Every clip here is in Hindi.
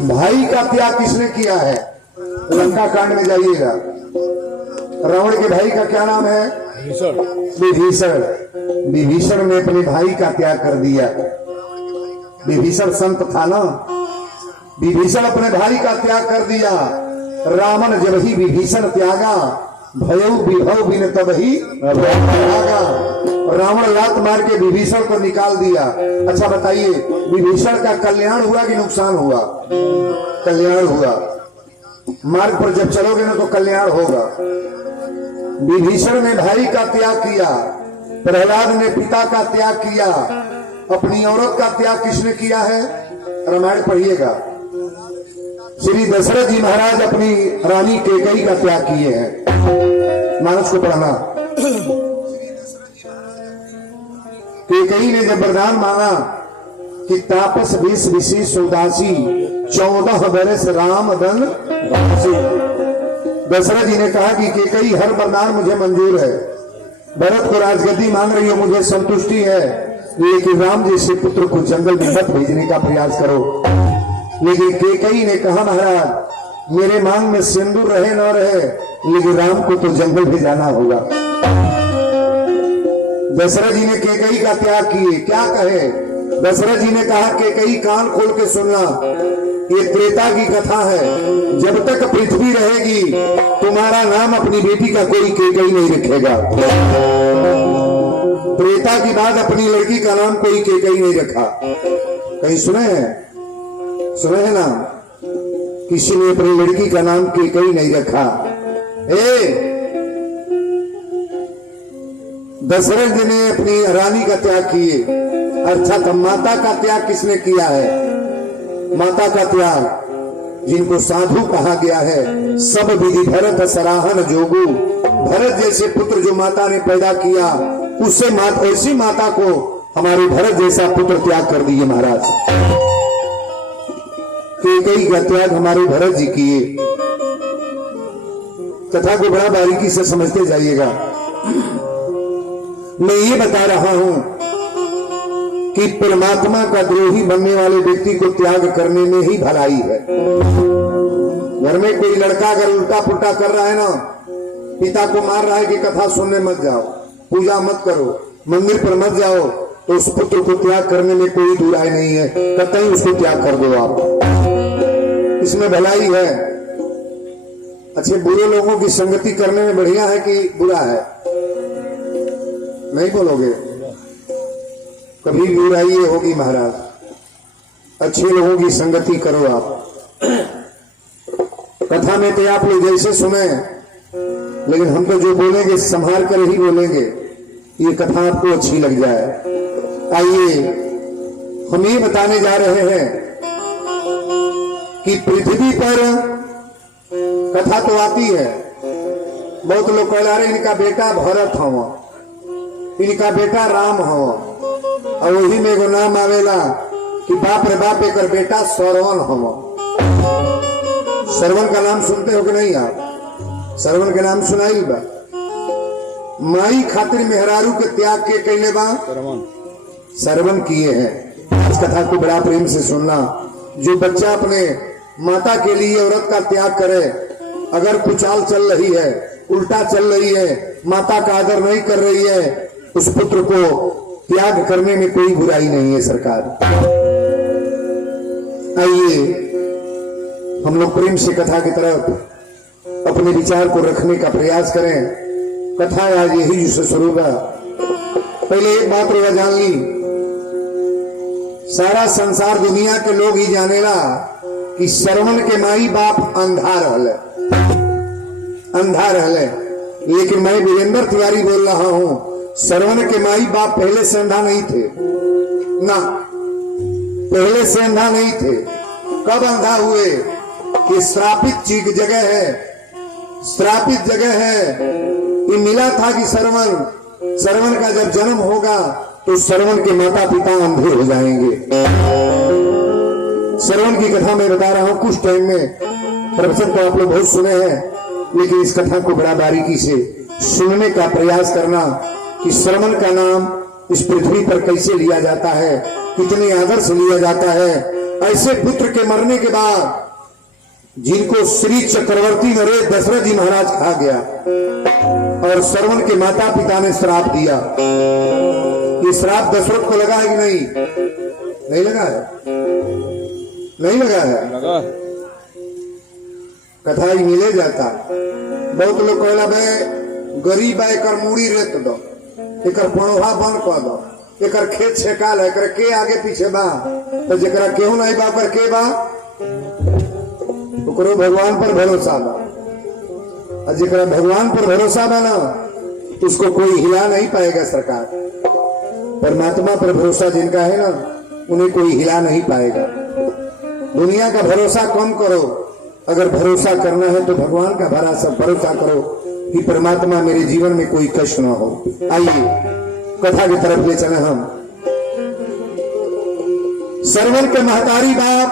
भाई का त्याग किसने किया है? लंका कांड में जाइएगा, रावण के भाई का क्या नाम है? विभीषण। विभीषण ने अपने भाई का त्याग कर दिया। विभीषण संत था ना, विभीषण अपने भाई का त्याग कर दिया। रावण जब ही विभीषण त्यागा, भयउ विभव बिन तब ही त्यागा। रावण लात मार के विभीषण को निकाल दिया। अच्छा बताइए, विभीषण का कल्याण हुआ कि नुकसान हुआ? कल्याण हुआ। मार्ग पर जब चलोगे ना तो कल्याण होगा। विभीषण ने भाई का त्याग किया, प्रहलाद ने पिता का त्याग किया। अपनी औरत का त्याग किसने किया है? रामायण पढ़िएगा। श्री दशरथ जी महाराज अपनी रानी कैकेयी का त्याग किए हैं। मानस को पढ़ना। कैकेयी ने जब वरदान मांगा कि तापस विष विशेष उदासी 14 बरस राम धन वासी, दशरथ जी ने कहा कि कैकेयी हर वरदान मुझे मंजूर है, भरत को राजगद्दी मांग रही हो, मुझे संतुष्टि है, लेकिन राम जैसे पुत्र को जंगल में मत भेजने का प्रयास करो। लेकिन कैकेयी ने कहा महाराज मेरे मांग में सिंदूर रहे न रहे, लेकिन राम को तो जंगल में जाना होगा। दशरथ जी ने कैकेयी का त्याग किए। क्या कहे? दशरथ जी ने कहा कैकेयी कान खोल के सुनना, ये त्रेता की कथा है। जब तक पृथ्वी रहेगी तुम्हारा नाम अपनी बेटी का कोई कैकेयी नहीं रखेगा। त्रेता की बाद अपनी लड़की का नाम कोई कैकेयी नहीं रखा। कहीं सुने हैं? सुने हैं ना? किसी ने अपनी लड़की का नाम कैकेयी नहीं रखा। दशरथ जी ने अपनी रानी का त्याग किए। अर्थात माता का त्याग किसने किया है? माता का त्याग, जिनको साधु कहा गया है। सब विधि भरत सराहन जोगु, भरत जैसे पुत्र जो माता ने पैदा किया, उससे ऐसी माता को हमारे भरत जैसा पुत्र त्याग कर दिए महाराज। कैकेयी का त्याग हमारे भरत जी किए। कथा को बड़ा बारीकी से समझते जाइएगा। मैं ये बता रहा हूं कि परमात्मा का द्रोही बनने वाले व्यक्ति को त्याग करने में ही भलाई है। घर में कोई लड़का अगर उल्टा पुल्टा कर रहा है ना, पिता को मार रहा है कि कथा सुनने मत जाओ, पूजा मत करो, मंदिर पर मत जाओ, तो उस पुत्र को त्याग करने में कोई दुराई नहीं है। कतई उसको त्याग कर दो आप, इसमें भलाई है। अच्छे बुरे लोगों की संगति करने में बढ़िया है कि बुरा है? नहीं बोलोगे? कभी भी बुराई ये होगी महाराज। अच्छे लोगों की संगति करो आप। कथा में तो आप लोग जैसे सुने, लेकिन हम तो जो बोलेंगे संभाल कर ही बोलेंगे, ये कथा आपको अच्छी लग जाए। आइए हम ये बताने जा रहे हैं कि पृथ्वी पर कथा तो आती है। बहुत लोग कह रहे इनका बेटा भरत हो, इनका बेटा हो, और वही में एगो नाम आवेला कि बाप रे बाप एक बेटा श्रवण हो। श्रवण का नाम सुनते हो कि नहीं आप? श्रवण के नाम सुनाई बा? माई खातिर मेहरारू के त्याग के कैले बा श्रवण किए हैं। इस कथा को बड़ा प्रेम से सुनना। जो बच्चा अपने माता के लिए औरत का त्याग करे, अगर कुचाल चल रही है, उल्टा चल रही है, माता का आदर नहीं कर रही है, उस पुत्र को त्याग करने में कोई बुराई नहीं है सरकार। आइए हम लोग प्रेम से कथा की तरफ अपने विचार को रखने का प्रयास करें। कथा आज यही से शुरू का। पहले एक बात रोगा जान ली, सारा संसार दुनिया के लोग ही जानेला कि श्रवण के माई बाप अंधा रहले, अंधा रहले। लेकिन मैं वीरेंद्र तिवारी बोल रहा हूं, श्रवण के माई बाप पहले से अंधा नहीं थे ना, पहले से अंधा नहीं थे। कब अंधा हुए? कि श्रापित चीज जगह है, श्रापित जगह है। ये मिला था कि श्रवण का जब जन्म होगा तो श्रवण के माता पिता अंधे हो जाएंगे। श्रवण की कथा मैं बता रहा हूं। कुछ टाइम में प्रवचन तो आप लोग बहुत सुने हैं, लेकिन इस कथा को बड़ा बारीकी से सुनने का प्रयास करना कि श्रवण का नाम इस पृथ्वी पर कैसे लिया जाता है, कितने आदर से लिया जाता है। ऐसे पुत्र के मरने के बाद जिनको श्री चक्रवर्ती नरेश दशरथ जी महाराज खा गया और श्रवण के माता पिता ने श्राप दिया। ये श्राप दशरथ को लगा है कि नहीं? नहीं लगा है, नहीं लगा है, लगा। कथा ही मिले जाता। बहुत लोग कहला भाई गरीब है एकर मूड़ी रेत दो, एकर पणोहा बंद कर दो, एकर खेत छेकाल है, के आगे पीछे बा, तो जरा केहू नहीं बा कर के बा ओकरो भगवान पर भरोसा बा, और जरा भगवान पर भरोसा बा ना उसको कोई हिला नहीं पाएगा। सरकार परमात्मा पर भरोसा जिनका है ना उन्हें कोई हिला नहीं पाएगा। दुनिया का भरोसा कम करो, अगर भरोसा करना है तो भगवान का भरोसा करो कि परमात्मा मेरे जीवन में कोई कष्ट ना हो। आइए कथा की तरफ ले चले हम। सरवन के महतारी बाप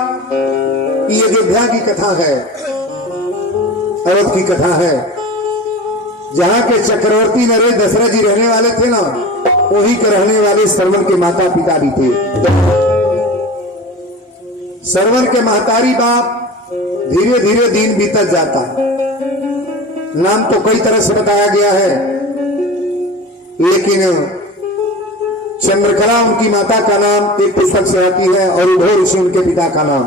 ये अयोध्या की कथा है, अवध की कथा है, जहां के चक्रवर्ती नरेश दशरथ जी रहने वाले थे ना, वही के रहने वाले सरवन के माता पिता भी थे। सरवन के महतारी बाप धीरे धीरे दिन बीतत जाता। नाम तो कई तरह से बताया गया है, लेकिन चंद्रकला उनकी माता का नाम एक पुस्तक से आती है और उद्धव ऋषि उनके पिता का नाम।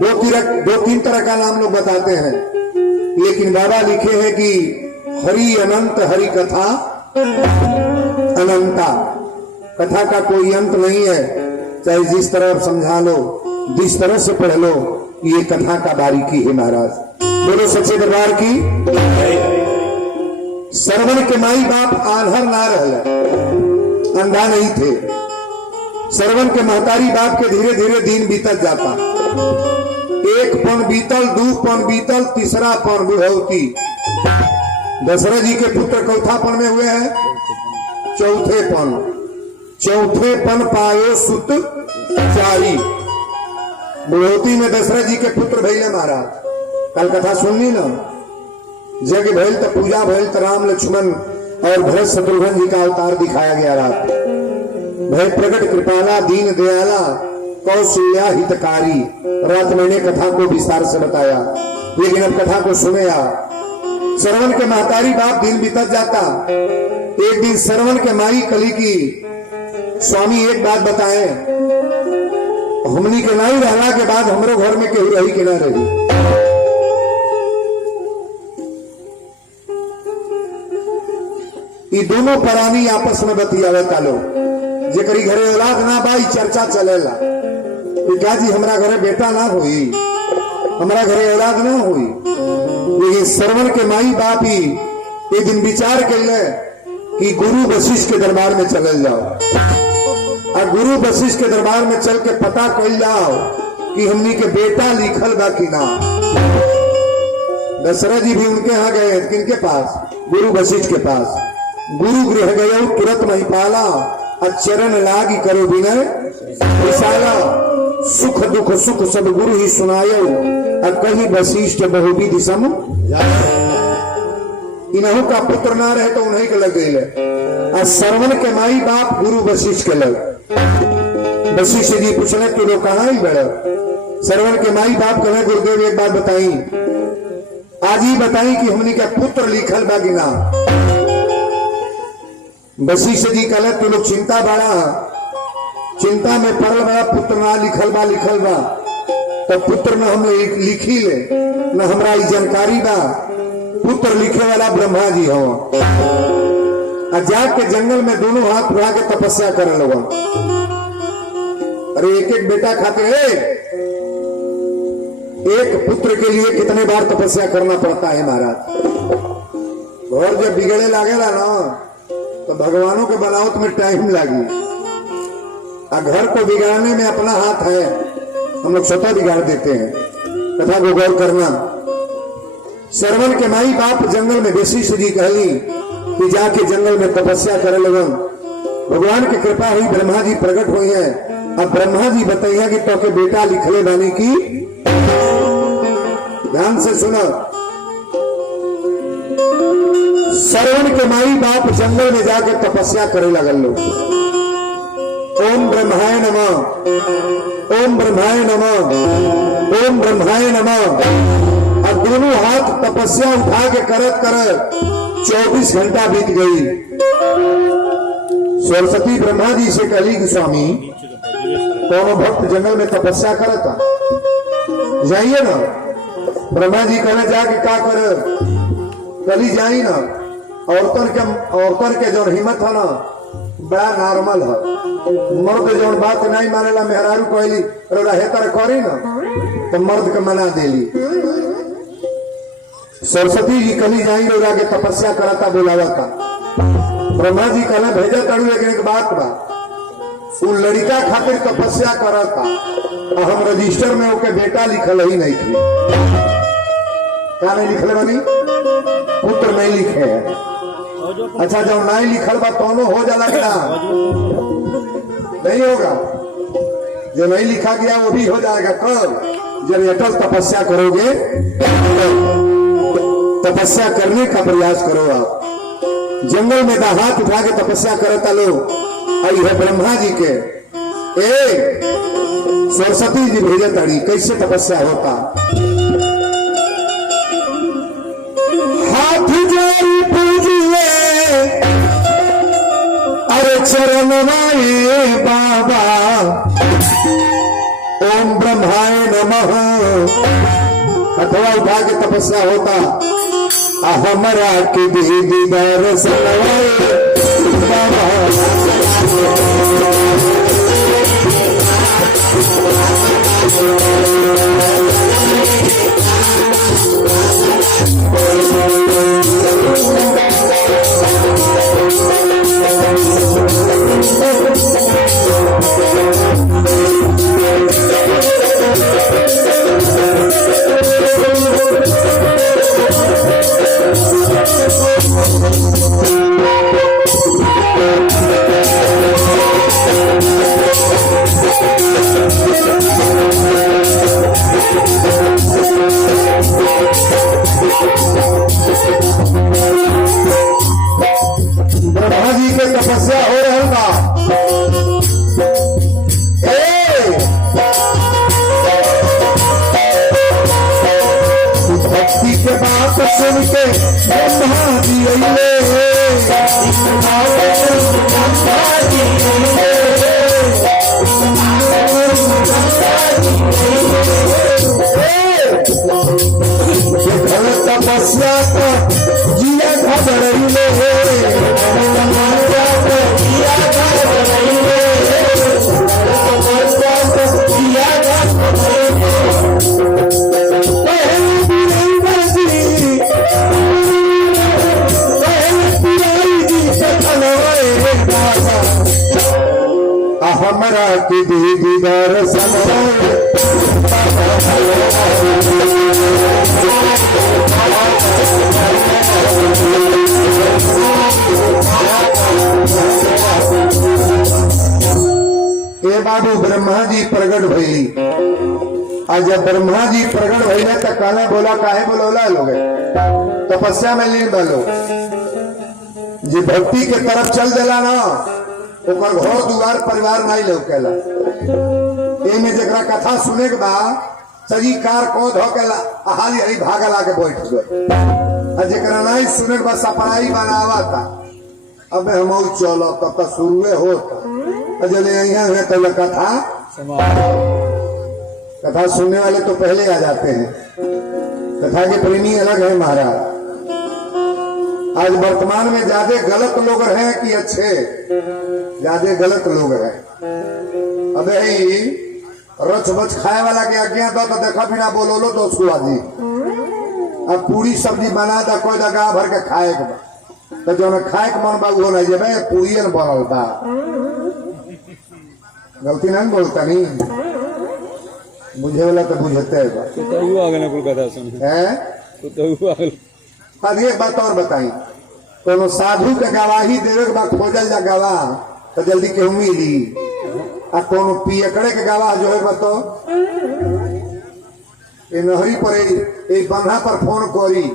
दो तीन तरह का नाम लोग बताते हैं, लेकिन बाबा लिखे हैं कि हरि अनंत हरि कथा अनंता। कथा का कोई अंत नहीं है, चाहे जिस तरह समझा लो, जिस तरह से पढ़ लो, ये कथा का बारीकी है। महाराज बोलो सच्चे दरबार की। सरवन के माई बाप आंधर ना रहला, अंधा नहीं थे। सरवन के महतारी बाप के धीरे धीरे दिन बीतत जाता। एक पन बीतल, दू पन बीतल, तीसरा पन बुढ़ौती। दशरथ जी के पुत्र चौथा पन में हुए हैं, चौथे पन पायो सुत चारी। बुढ़ौती में दशरथ जी के पुत्र भैले महाराज। कल कथा सुननी ना, जग भैल तो पूजा भैल तो राम लक्ष्मण और भरत शत्रुघ्न जी का अवतार दिखाया गया। रात भय प्रकट कृपाला दीन दयाला कौशल्या हितकारी। रात मैंने कथा को विस्तार से बताया, लेकिन अब कथा को सुने आप। सरवन के महतारी बाप दिन बीतत जाता। एक दिन सरवन के माई कली की स्वामी एक बात बताए, हमनी के नहीं रहला के बाद हमरो घर में केहू रही के ना रही। ये दोनों प्राणी आपस में बतियावता लोग, जेकरी घरे औलाद ना बाई चर्चा चलेला, पिता जी हमारा घरे बेटा ना हुई, हमारा घरे औलाद ना हुई। लेकिन सरवन के माई बाप ही एक दिन विचार कैले कि गुरु वशिष्ठ के दरबार में चल जाओ, और गुरु वशिष्ठ के दरबार में चल के पता कर जाओ कि हमनी के बेटा लिखल बा कि ना। दशरथ जी भी उनके यहाँ गए, किनके पास? गुरु वशिष्ठ के पास। गुरु गृह गए तुरंत महिपाला, चरण लागी करो विनय विशाला। सुख दुख सुख सब गुरु ही सुनायो, कहीं वशिष्ठ बहुविधि सम। इन्हों का पुत्र ना रहे तो उन्हीं के लग गई। सरवन के माई बाप गुरु वशिष्ठ के लग। वशिष्ठ जी पूछने तू लोग कहाँ ही बड़ा? सरवन के माई बाप कहे गुरुदेव एक बात बताई, आज ही बताई कि हमने क्या पुत्र लिखल बा कि ना। वशिष्ठ जी कहले तू लोग चिंता बड़ा, चिंता में पड़ल बड़ा, पुत्र ना लिखल बा तो पुत्र न हम लिखी ले, न हमरा जानकारी बा। पुत्र लिखे वाला ब्रह्मा जी हो। जाके जंगल में दोनों हाथ उठा के तपस्या करे लोगों। अरे एक एक बेटा खाते हैं, एक पुत्र के लिए कितने बार तपस्या करना पड़ता है महाराज। घर जब बिगड़े लागेला ना तो भगवानों के बनावट में टाइम लगी, और घर को बिगाड़ने में अपना हाथ है, हम लोग स्वतः बिगाड़ देते हैं। कथा को गौर करना। सरवन के माई बाप जंगल में वशिष्ठ जी कहली कि जाके जंगल में तपस्या करे लगन। भगवान की कृपा हुई, ब्रह्मा जी प्रकट हुई है। अब ब्रह्मा जी बताइए कि तो के बेटा लिखले बानी की। ध्यान से सुनो। सरवन के माई बाप जंगल में जाके तपस्या करे लगल लोग। ओम ब्रह्माय नमः। ओम ब्रह्माय नमः, ओम ब्रह्माय नमः। और दोनों हाथ तपस्या उठा के करत करत 24 घंटा बीत गई। सरस्वती ब्रह्मा जी से कहली कि स्वामी कौन भक्त जंगल में तपस्या करता, जाइए ना। ब्रह्मा जी कहने जाके का कर, कली जाई ना। औरतन के जो हिम्मत है ना बड़ा नॉर्मल है, मर्द जो बात नहीं मानेला मेहरारू कहली हेतर करी ना तो मर्द के मना देली। सरस्वती जी कली जाई रोरा के तपस्या करता बोलावा था। ब्रह्मा जी कहना भेजा तड़ू, लेकिन एक बात बा, वो लड़का खातिर तपस्या करता और हम रजिस्टर में ओके बेटा लिखल ही नहीं थी। क्या नहीं लिखले बनी? पुत्र नहीं लिखे है। अच्छा जब नहीं लिखल बा दोनों हो जाला क्या? नहीं होगा। जो नहीं लिखा गया वो भी हो जाएगा। कब? जब अटल तपस्या करोगे, तपस्या करने का प्रयास करो। आप जंगल में हाथ उठा के तपस्या करता लो, आई है ब्रह्मा जी के सरस्वती जी भेजे तड़ी कैसे तपस्या होता। हाथ जोड़ी पूजिए अरे चरण माए बाबा, ओम ब्रह्माय नमः। अथवा उठा के तपस्या होता, हमरा के दीदार सनवाए बाबा। ब्रह्मा जी के तपस्या हो रहा था। भक्ति के बात सुन के ब्रह्मा जी तपस्या का जिया घबराइले हमरा की दीदार सनवाए। ए बाबू ब्रह्मा जी प्रगट भइली। आज जब ब्रह्मा जी प्रगट भइले तो कहने बोला काहे बोलोला लोग तपस्या में लीन बलो। जी भक्ति के तरफ चल देला ना ओकर घर दुआर परिवार नहीं लौकेला। एमे जकरा कथा सुने के बाद सजी कार को धोकेला हाली हरी भागा ला के बैठ गए। जकरा नहीं सुने के बाद सपराई बनावा था। अब हम चलो तब तक शुरुए होता जले यहाँ है तो कथा सुनने वाले तो पहले आ जाते हैं। कथा के प्रेमी अलग है महाराज। आज वर्तमान में ज्यादा गलत लोग हैं कि अच्छे? ज्यादा गलत लोग हैं। अब यही रच बच खाए वाला के आज्ञा दो तो देखा बिना बोलो लो तो उसको आजी। अब पूरी सब्जी बना दा कोई दगा भर के खाए के तो जो खाए के मन बा वो नहीं जब पूरी बनल बा। गलती नहीं बोलता नहीं बुझे वाला तो बुझते है। एक बात और बताई, तो साधु के गवाही देवे के बाद खोजल जा गवाह तो जल्दी केहू मिली। आ कोनो पियकड़े के गवाह जो है बतो नहरी पर बंधा पर फोन करी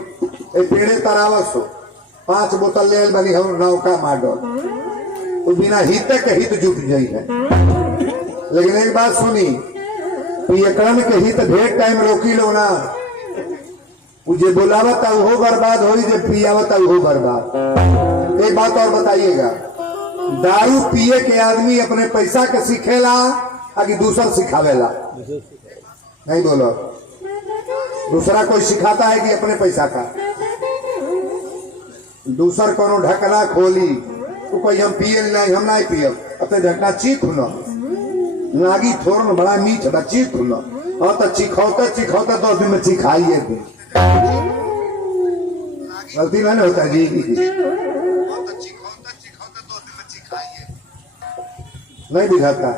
पेड़े तरावस 5 बोतल ले बनी हम नौका माडल बिना हित के हित जुट जाई है। लेकिन एक बात सुनी पियकड़न के हित ढेर टाइम रोकी लो ना, मुझे बुलावत वो बर्बाद हो, जब पियावत वो बर्बाद। एक बात और बताइएगा, दारू पिए के आदमी अपने पैसा के सीखेला कि दूसरा सिखावेला? नहीं बोलो, दूसरा कोई सिखाता है कि अपने पैसा का? दूसरा कोनो ढकना खोली तो कोई हम पिए नहीं, हम नहीं पिए, अपने ढकना चीख न लागी थोड़न बड़ा मीठ बा चीख न, और तो चिखौते चिखौते तो दिन में चिखाइए थी, गलती नहीं होता जी। नहीं दिखाता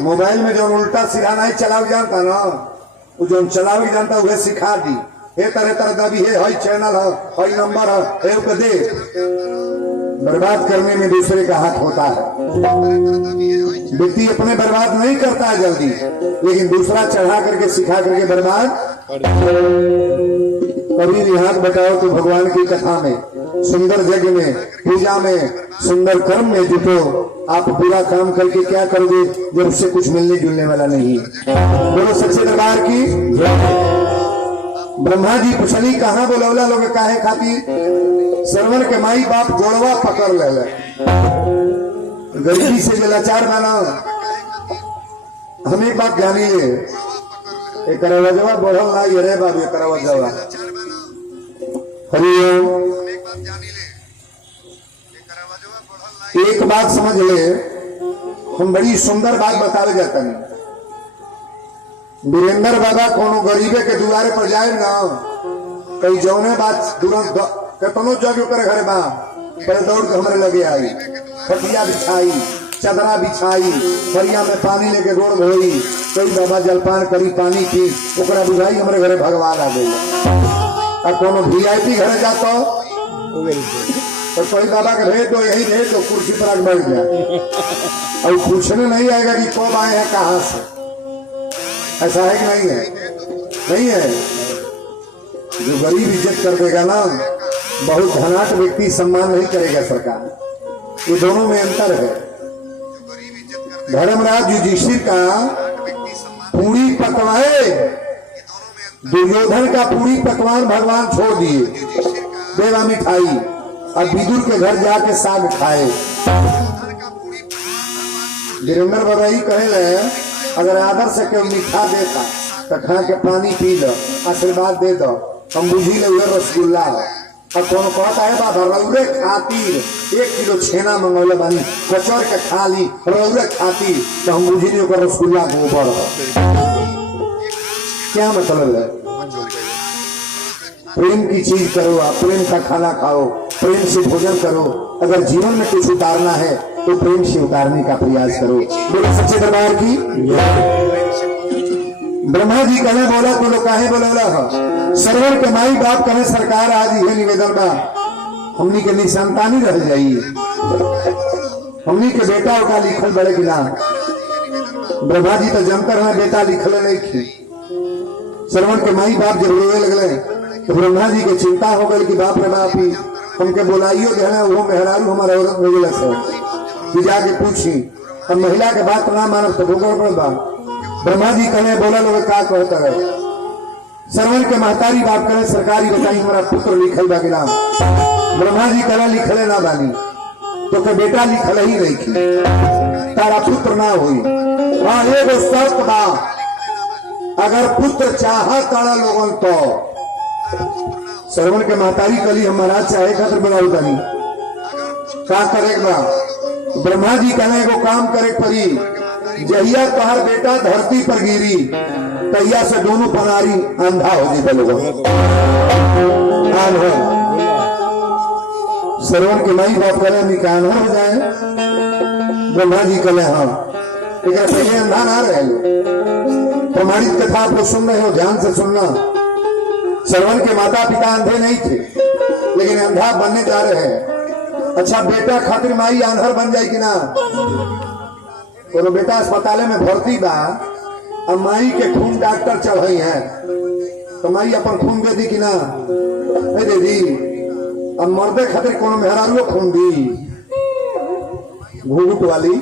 मोबाइल में जो उल्टा सीधा नहीं चलाव जानता ना, वो जो चलाव जानता वह सिखा दी। ये तरह तरह का भी है, चैनल है, हई नंबर है, एक दे बर्बाद करने में दूसरे का हाथ होता है। व्यक्ति अपने बर्बाद नहीं करता है जल्दी, लेकिन दूसरा चढ़ा करके सिखा करके बर्बाद। कभी भी हाथ बताओ तो भगवान की कथा में, सुंदर यज्ञ में, पूजा में, सुंदर कर्म में जुटो। आप बुरा काम करके क्या करोगे जब उससे कुछ मिलने जुलने वाला नहीं। बोलो सच्चे दरबार की। ब्रह्मा जी पुछली कहाँ बोलौला लोग काहे खातिर? सरवन के माई बाप जोड़वा पकड़ ले, गरीबी से लाचार बना। हम एक बात जानी ले, एक रजवा बढ़ल ना रे बाबू, एक रजवा हरिओम। एक बात समझ ले, हम बड़ी सुंदर बात बतावे जाता नहीं। वीरेंद्र बाबा कोनो गरीबे के दुआरे पर जाए ना, कई जौने बात तुरंत कतनो जग करे घरे बा पहले दौड़ के हमारे लगे आई, पटिया बिछाई, चदरा बिछाई, फरिया में पानी लेके गोड़ धोई, कई बाबा जलपान करी, पानी पी, ओकरा बुझाई हमारे घरे भगवान आ गई। और कोनो VIP घरे जातो तो कोई बाबा के भेज दो, यही भेज दो, कुर्सी पर बैठ जाए और पूछने नहीं आएगा कि कब आए हैं कहाँ से। ऐसा है कि नहीं है? नहीं है। जो गरीब इज्जत कर देगा ना, बहुत धनाट व्यक्ति सम्मान नहीं करेगा सरकार। ये दोनों में अंतर है। धर्मराज युधिष्ठिर का पूरी पकवाए, दुर्योधन का पूरी पकवान भगवान छोड़ दिए, देवा मिठाई, और विदुर के घर जाके साग खाए। वीरेंद्र बाबा ही कहे अगर आदर से कोई मीठा देता तो खा के पानी पी लो, आशीर्वाद दे दो, हम बुझी ले रसगुल्ला। और कौन कहता है बाबा रौरे खातिर 1 किलो छेना मंगौले बानी, कचौर के खा ली रौरे खातिर, तो हम बुझी नहीं रसगुल्ला गोबर। क्या मतलब है? प्रेम की चीज करो, आप प्रेम का खाना खाओ, प्रेम से भोजन करो। अगर जीवन में कुछ उतारना है तो प्रेम से उतारने का प्रयास करो। बोलो सच्चे दरबार की। ब्रह्मा जी कहे बोला तो लोग काहे बोला सरवर के माई बाप कहे सरकार आज ये निवेदन बा, हमनी के निसंतानी रह जाइए, हमनी के बेटा उठा लिखल बड़े कि ना। ब्रह्मा जी तो जमकर है बेटा लिखल नहीं थी। सरवन के माई बाप जब रोए लगले तो ब्रह्मा जी के चिंता हो गई कि बाप रे बाप ही हमके बोलाइयो देना, वो मेहरारू हमारा औरत भेजल से जाके पूछी, अब महिला के बात ना मानब तो भोगल पड़ बा। ब्रह्मा जी कहे बोला लोग का कहता है? सरवन के महतारी बाप कहे सरकारी बताई हमारा पुत्र लिखल बा गिला। ब्रह्मा जी कहे लिखले ना बानी, तो के बेटा लिखल ही नहीं की, तारा पुत्र ना हुई। वहां एगो शर्त बा, अगर पुत्र चाह तारा लोगन तो सरवन के महतारी कली हम महाराज चाहे खातिर बनाऊ तानी का करे बा। ब्रह्मा जी कहने को काम करे परी, जहिया तोहर बेटा धरती पर गिरी तैया से दोनों पनारी अंधा हो जाए लोगों। सरवन के माई बाप करे निकान हो जाए। ब्रह्मा जी कहे हाँ, एक पहले अंधा ना रहे लो। प्रमाणित कथा आप लोग सुन रहे हो, ध्यान से सुनना। सरवन के माता पिता अंधे नहीं थे, लेकिन अंधा बनने जा रहे हैं। अच्छा बेटा खातिर माई आंधर बन जाए कि ना? तो बेटा अस्पताल में भर्ती बा, अब माई के खून डॉक्टर चढ़ाई है, तो माई अपन खून दे दी कि ना? नहीं दे दी। अब मर्दे खातिर कोनो मेहरारू खून दी, घूंघट वाली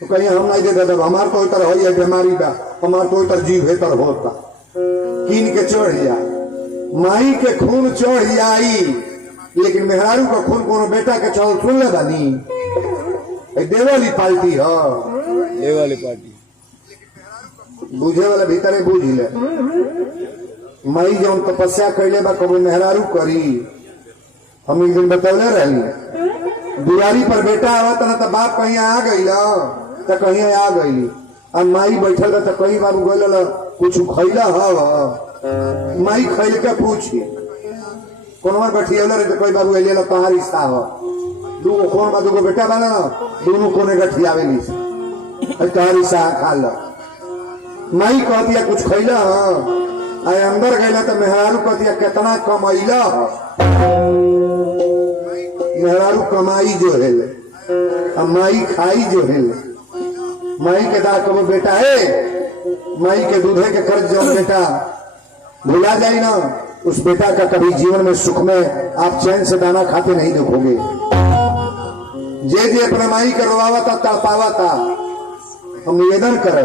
तो कहीं हम नहीं देते तब हमार तो इतर हो बीमारी बा हमार तो इतर जीव हेतर होता कीन के चढ़ जा माई के खून चढ़ जाई लेकिन मेहरारू का खून कोनो बेटा के चढ़ सुन ले बानी देवाली पार्टी है देवाली पार्टी बुझे वाला भीतरे बुझ ले माई जौन तपस्या कैले बा कबो मेहरारू करी हम एक दिन बतौले रही दुआरी पर बेटा आवत ना तो बाप कहीं आ गई तो कहीं आ गई आ माई बैठल तो कहीं बाबू गल कुछ खैला हव माई खैल के पूछी कोनो बैठिए रहे तो कोई बाबू अलिया तोहार हिस्सा हो दूगो कौन बा दूगो बेटा बना ना दोनों कोने गठियावे तोहार हिस्सा खा लो माई कहतिया कुछ खैला आए अंदर गैला तो मेहरारू कहतिया कितना कमैला मेहरारू कमाई जो है माई खाई जो है माई के दार कबो बेटा है माई के दूधे के कर्ज जो बेटा भुला जाए ना उस बेटा का कभी जीवन में सुख में आप चैन से दाना खाते नहीं देखोगे जे अपने माई के रोवावा था तड़पावा था हम निवेदन कर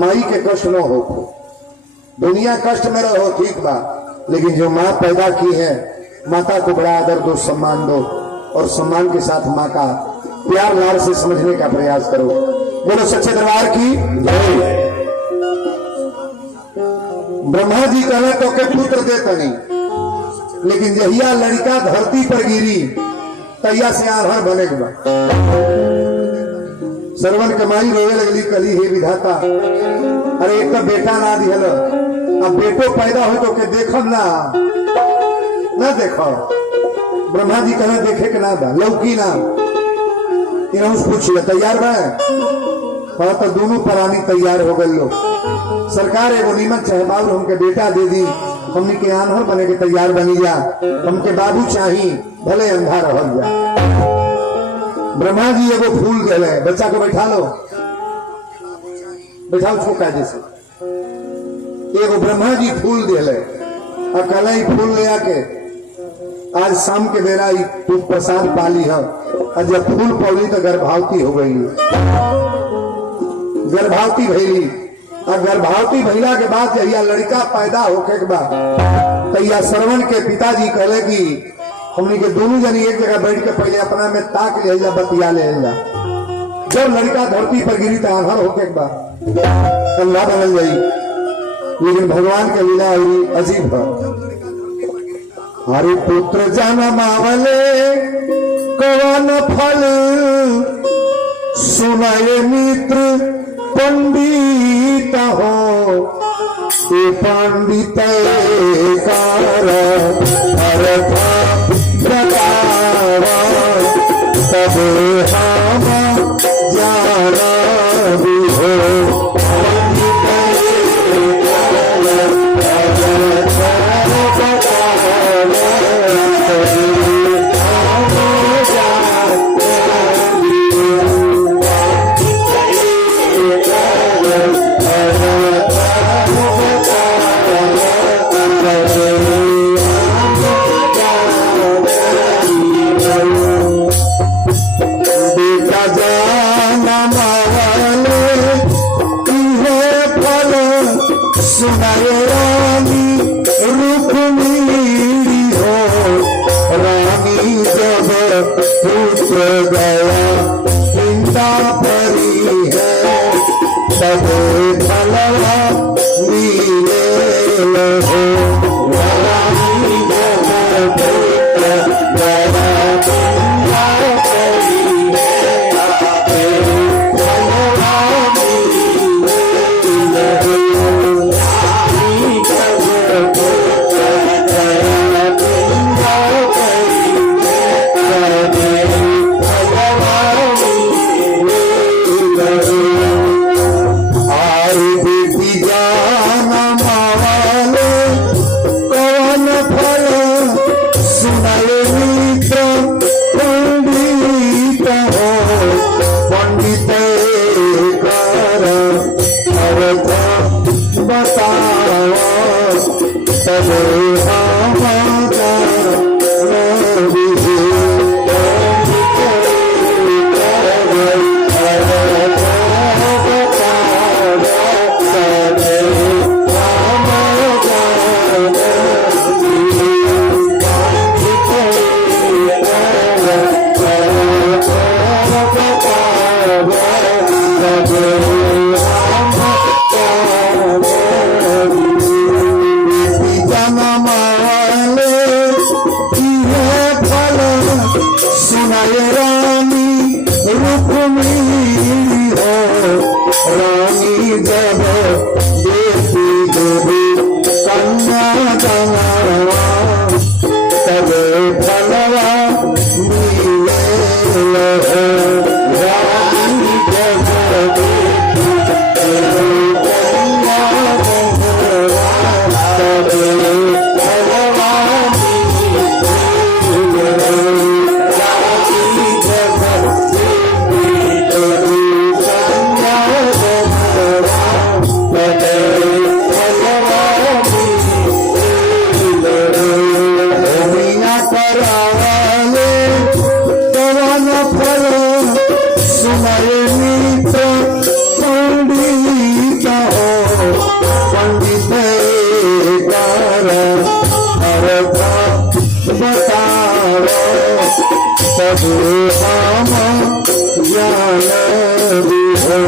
माई के कष्ट न हो दुनिया कष्ट में रहो ठीक बा लेकिन जो माँ पैदा की है माता को बड़ा आदर दो सम्मान दो और सम्मान के साथ माँ का प्यार लार से समझने का प्रयास करो बोलो सच्चे दरबार की जय ब्रह्मा जी कहने तो के पुत्र देता नहीं लेकिन जहिया लड़का धरती पर गिरी तैया से आधार बने के बाद सरवन कमाई रोवे लगली कली हे विधाता अरे एक तो बेटा ना दिहल अब बेटो पैदा हो तो के देखब ना देखो ब्रह्मा जी कहने देखे के ना बा लौकी ना इन्हों पूछ ले तैयार बा हाँ तो दोनों प्राणी तैयार हो गए लोग सरकार एगो नीमत चाहे बाबू हमके बेटा दे दी हमने के आन्हर बने के तैयार बनी जा हमके बाबू चाहिए भले अंधा रह जा ब्रह्मा जी एगो फूल दे बच्चा को बैठा लो बैठाओ उसको कायदे से एगो ब्रह्मा जी फूल दे कल फूल ले आके आज शाम के बेरा तू प्रसाद पाली है और जब फूल पौली तो गर्भवती हो गई गर्भवती भैली और गर्भवती भैला के बाद जहिया लड़का पैदा होके के बाद तैया श्रवण के पिताजी कहले कि हमने के दोनों जनी एक जगह बैठ के पहले अपना में ताक ले बतिया ले जब लड़का धरती पर गिरी तो आधार होके के बाद अल्लाह बदल गई लेकिन भगवान के लीला अजीब है हरि पुत्र जन्मावले कवन फल सुनाए मित्र पंडित हो पंडित तब हम जाना भी हो सब हम ज्ञान विभो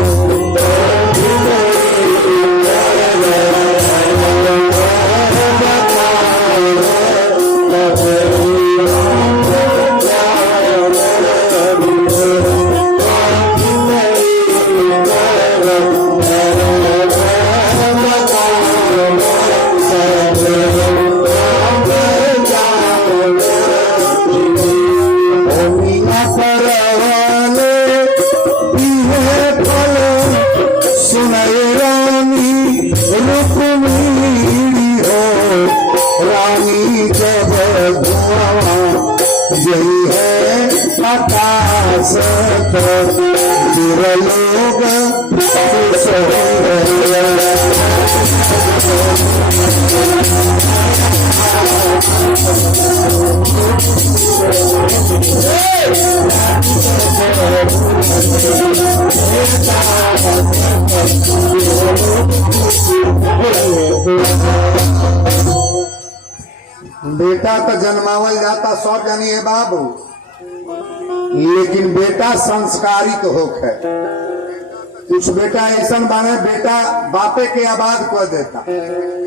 यही है आकाश लोग बेटा तो जन्मावल जाता सब जानी है बाबू, लेकिन बेटा संस्कारित होके कुछ बेटा ऐसा माने बेटा बापे के आबाद कर देता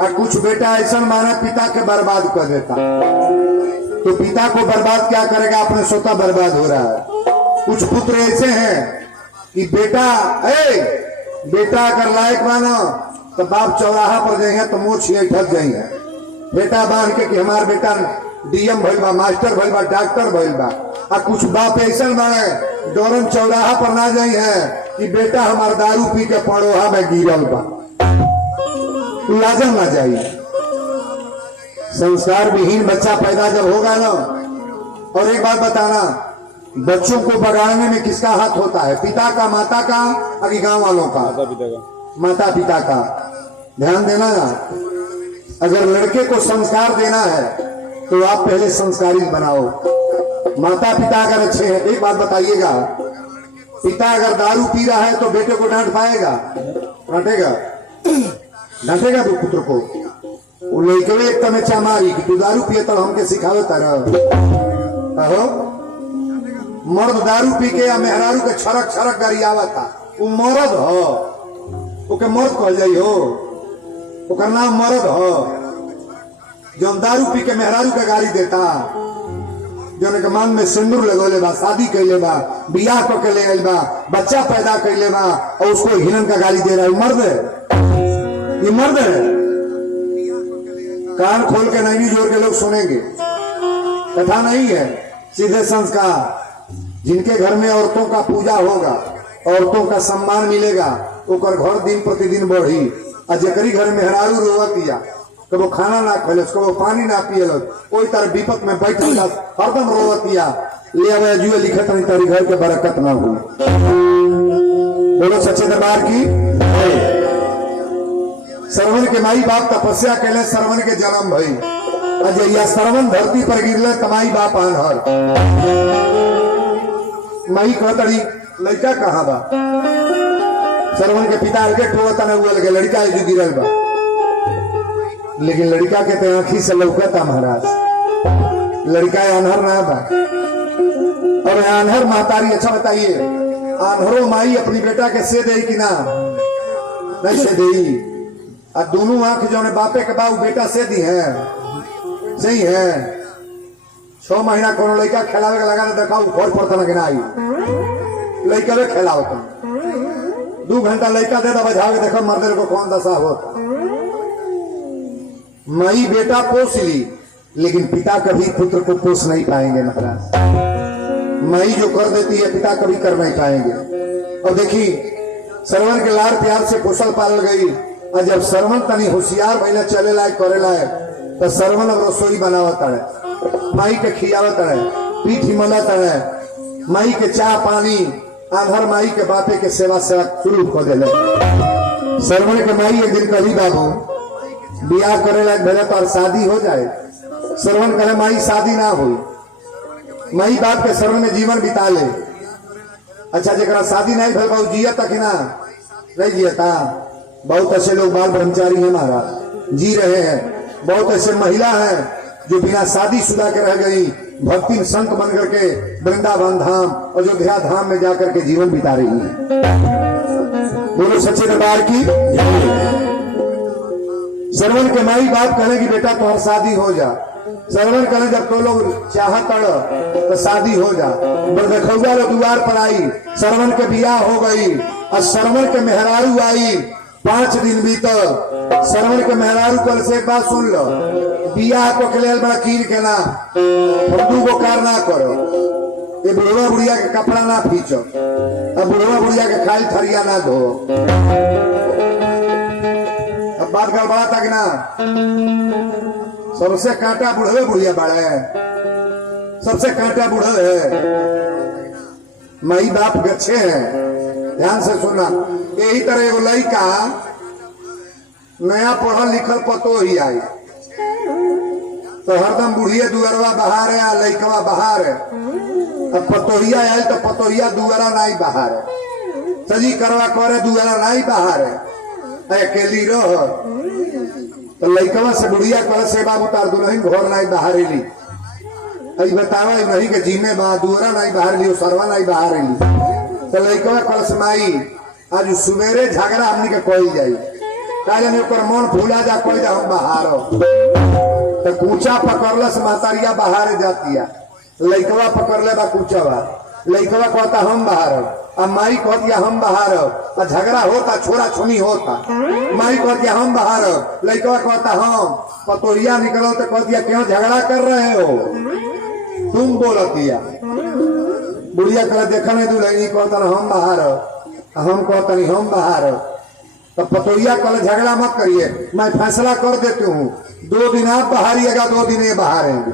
और कुछ बेटा ऐसा माने पिता के बर्बाद कर देता। तो पिता को बर्बाद क्या करेगा, अपने स्वतः बर्बाद हो रहा है। कुछ पुत्र ऐसे हैं कि बेटा अगर लायक मानो तो बाप चौराहा पर जाएंगे तो मोछ ठग जाएंगे, बेटा बांध के कि हमार बेटा डीएम भइल बा, मास्टर भइल बा, डॉक्टर भइल बा। आ कुछ बाप ऐसा माने डोरन चौराहा पर ना जाई है कि बेटा हमार दारू पी के पड़ोहा में गिरल बा, लाजम ना जाई। संस्कार विहीन बच्चा पैदा जब होगा ना, और एक बात बताना, बच्चों को बगाड़ने में किसका हाथ होता है, पिता का, माता का, अभी गांव वालों का? माता पिता का। ध्यान देना ना, अगर लड़के को संस्कार देना है तो आप पहले संस्कारित बनाओ। माता पिता अगर अच्छे हैं, एक बात बताइएगा, पिता अगर दारू पी रहा है तो बेटे को डांट पाएगा? डांटेगा? डांटेगा तो पुत्र को? वो लड़के एक तमे चामारी कि तू दारू पिए तो हमके सिखावे तरह। मर्द दारू पी के या मेहरारू के छरक छरक गरियावा था, वो मर्द हो, ओके मर्द कह जाई हो, ओकर नाम मर्द हो। जो दारू पी के मेहरारू के गाली देता, जो के मांग में सिंदूर लगोले बा, शादी कैले बा, बियाह को के ले गई बा, बच्चा पैदा कैले बा, और उसको हिरन का गाली दे रहा है, मर्द है? ये मर्द है? कान खोल के नहीं जोड़ के लोग सुनेंगे, कथा नहीं है, सीधे संस्कार। जिनके घर में औरतों का पूजा होगा, औरतों का सम्मान मिलेगा, ओकर घर दिन प्रतिदिन बढ़ी। जकरी घर मेहरारू रोवतिया, कबो खाना ना खेलस, कबो पानी ना पियलस, कोई तरह विपत में बैठल हरदम रोवतिया, ले आवे जुए लिखत नहीं तारी घर के बरकत ना हुई। बोलो सच्चे दरबार की। सरवन के माई बाप तपस्या कैले, सरवन के जन्म भई, अजय सरवन धरती पर गिरले तमाई बाप आनहर। माई कहतड़ी लड़का कहाँ बा? सरवन के पिता अलगे टोता न हुआ लगे, लड़का जो गिरल बा, लेकिन लड़का के तो आंखी से लौकता महाराज, लड़का आन्हर ना बा। और आन्हर महतारी, अच्छा बताइए, आन्हरो माई अपनी बेटा के से दे कि ना? नहीं से दे। और दोनों आंख जो बापे के बाबू बेटा से दी है, सही है। 6 महीना कोनो लड़का खेलावे लगा देखा घर पड़ता लगे आई, लड़का वे खेलाओ तुम 2 घंटा लड़का दे बजा के देखो मर्दे को कौन दशा होता। माई बेटा पोस ली, लेकिन पिता कभी पुत्र को पोस नहीं पाएंगे महाराज। माई जो कर देती है पिता कभी कर नहीं पाएंगे। और देखी सरवन के लाड़ प्यार से पोसल पाल गई, और जब सरवन तनी होशियार महीना चले लायक करे लायक, तो सरवन अब रसोई बनावत है, माई के खियावत है, पीठ हिमलत है, माई के चाह पानी, आधर माई के बापे के सेवा शुरू कर दिले। सरवन के माई एक दिन कही बाबू बियाह करे लायक भेले तो शादी हो जाए। सरवन कहे माई शादी ना हुई, माई बाप के सरवन में जीवन बिता ले। अच्छा जरा शादी नहीं भेल बाबू जिया तक ना नहीं जियता। बहुत ऐसे लोग बाल ब्रह्मचारी है महाराज, जी रहे हैं। बहुत ऐसे महिला हैं जो बिना शादीशुदा के रह गई, भक्ति संत बन करके वृंदावन धाम अयोध्या धाम में जाकर के जीवन बिता रही है। बोलो सच्चे दरबार की। श्रवण के माई बाप कहने की बेटा तुम्हारी शादी हो जा। श्रवण कहने जब तो लोग चाहत तो शादी हो जा। बरदखौजा लो द्वार पर आई, श्रवण के बियाह हो गई और श्रवण के मेहरारू आई। 5 दिन बीतल, श्रवण के मेहरारू कल से एक बात सुन लो, बियाह को के लिए बड़ा कीर के ना फटू को कार ना करो, ये बुढ़वा बुढ़िया के कपड़ा ना खींचो, अब बुढ़वा बुढ़िया के खाल थरिया ना धो। अब बात गड़बड़ा तक ना, सबसे कांटा बुढ़वे बुढ़िया बाड़े है, सबसे कांटा बुढ़वे है, माई बाप गच्छे हैं। ध्यान से सुनना, यही तरह एगो लड़का नया पढ़ल लिखल पतो ही आई तो हरदम बुढ़िया दुअरवा बहार है, लड़कवा बहार है। अब पतोहिया आयल तो पतोहिया दुअरा नहीं बहार है, सजी करवा करे दुअरा नहीं बहार है, अकेली रह। तो लड़कवा से बुढ़िया कर से बाबू तार दुल्हन घर नहीं बहारे ली, अभी बतावा नहीं के जीमे बा दुअरा नहीं बहार ली, सरवा नहीं बहारे ली। तो लड़कवा कल से माई आज सुबेरे झगड़ा हमनी के कोई जाई, काले ओकर मन फूला जा कोई जा हम बहारो। तो कूचा पकड़लस महतारिया बहारे जातिया, लड़कवा पकड़ले बा कूचवा, लड़कवा कहता हम बहारो, अब माई कहतिया हम बहारो, और झगड़ा होता छोरा छोनी होता, माई कहतिया हम बहारो, लड़कवा कहता हम। पतोहिया निकलो तो कहतिया क्यों झगड़ा कर रहे हो, तुम बोलतिया। बुढ़िया कह देखा नहीं दुल्हनी कहता हम बहारो, हम कहता नहीं हम बहारो। तो पतोहिया कल झगड़ा मत करिए, मैं फैसला कर देती हूँ, 2 दिन आप बहारिएगा, 2 दिन ये बहारेंगे।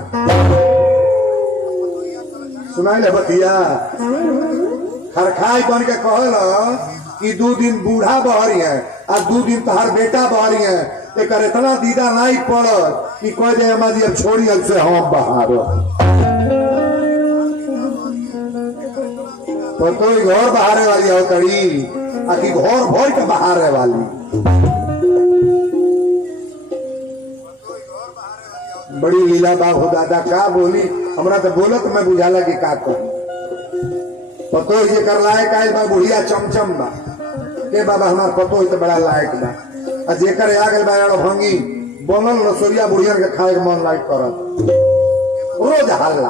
सुनाई ले बतिया, खरखाई बन के कहल कि 2 दिन बूढ़ा बहरी है और 2 दिन तहार बेटा बहरी है, एक इतना दीदा नहीं पड़ कि कह दे हमारी अब छोड़ी अब से हम बहारो। तो घर बहारे वाली हो तड़ी, आखिर घर भर के बहारे वाली बड़ी लीला बा हो दादा का बोली, हमरा तो बोलत मैं बुझाला कि का कहूं। पतो ये कर लायक आयल बा बुढ़िया चमचम बा के बाबा हमार पतो तो बड़ा लायक बा, आ जेकर आ गल बा एड़ो भंगी बनल रसोईया बुढ़िया के खाए के मन लायक करत रोज हल्ला।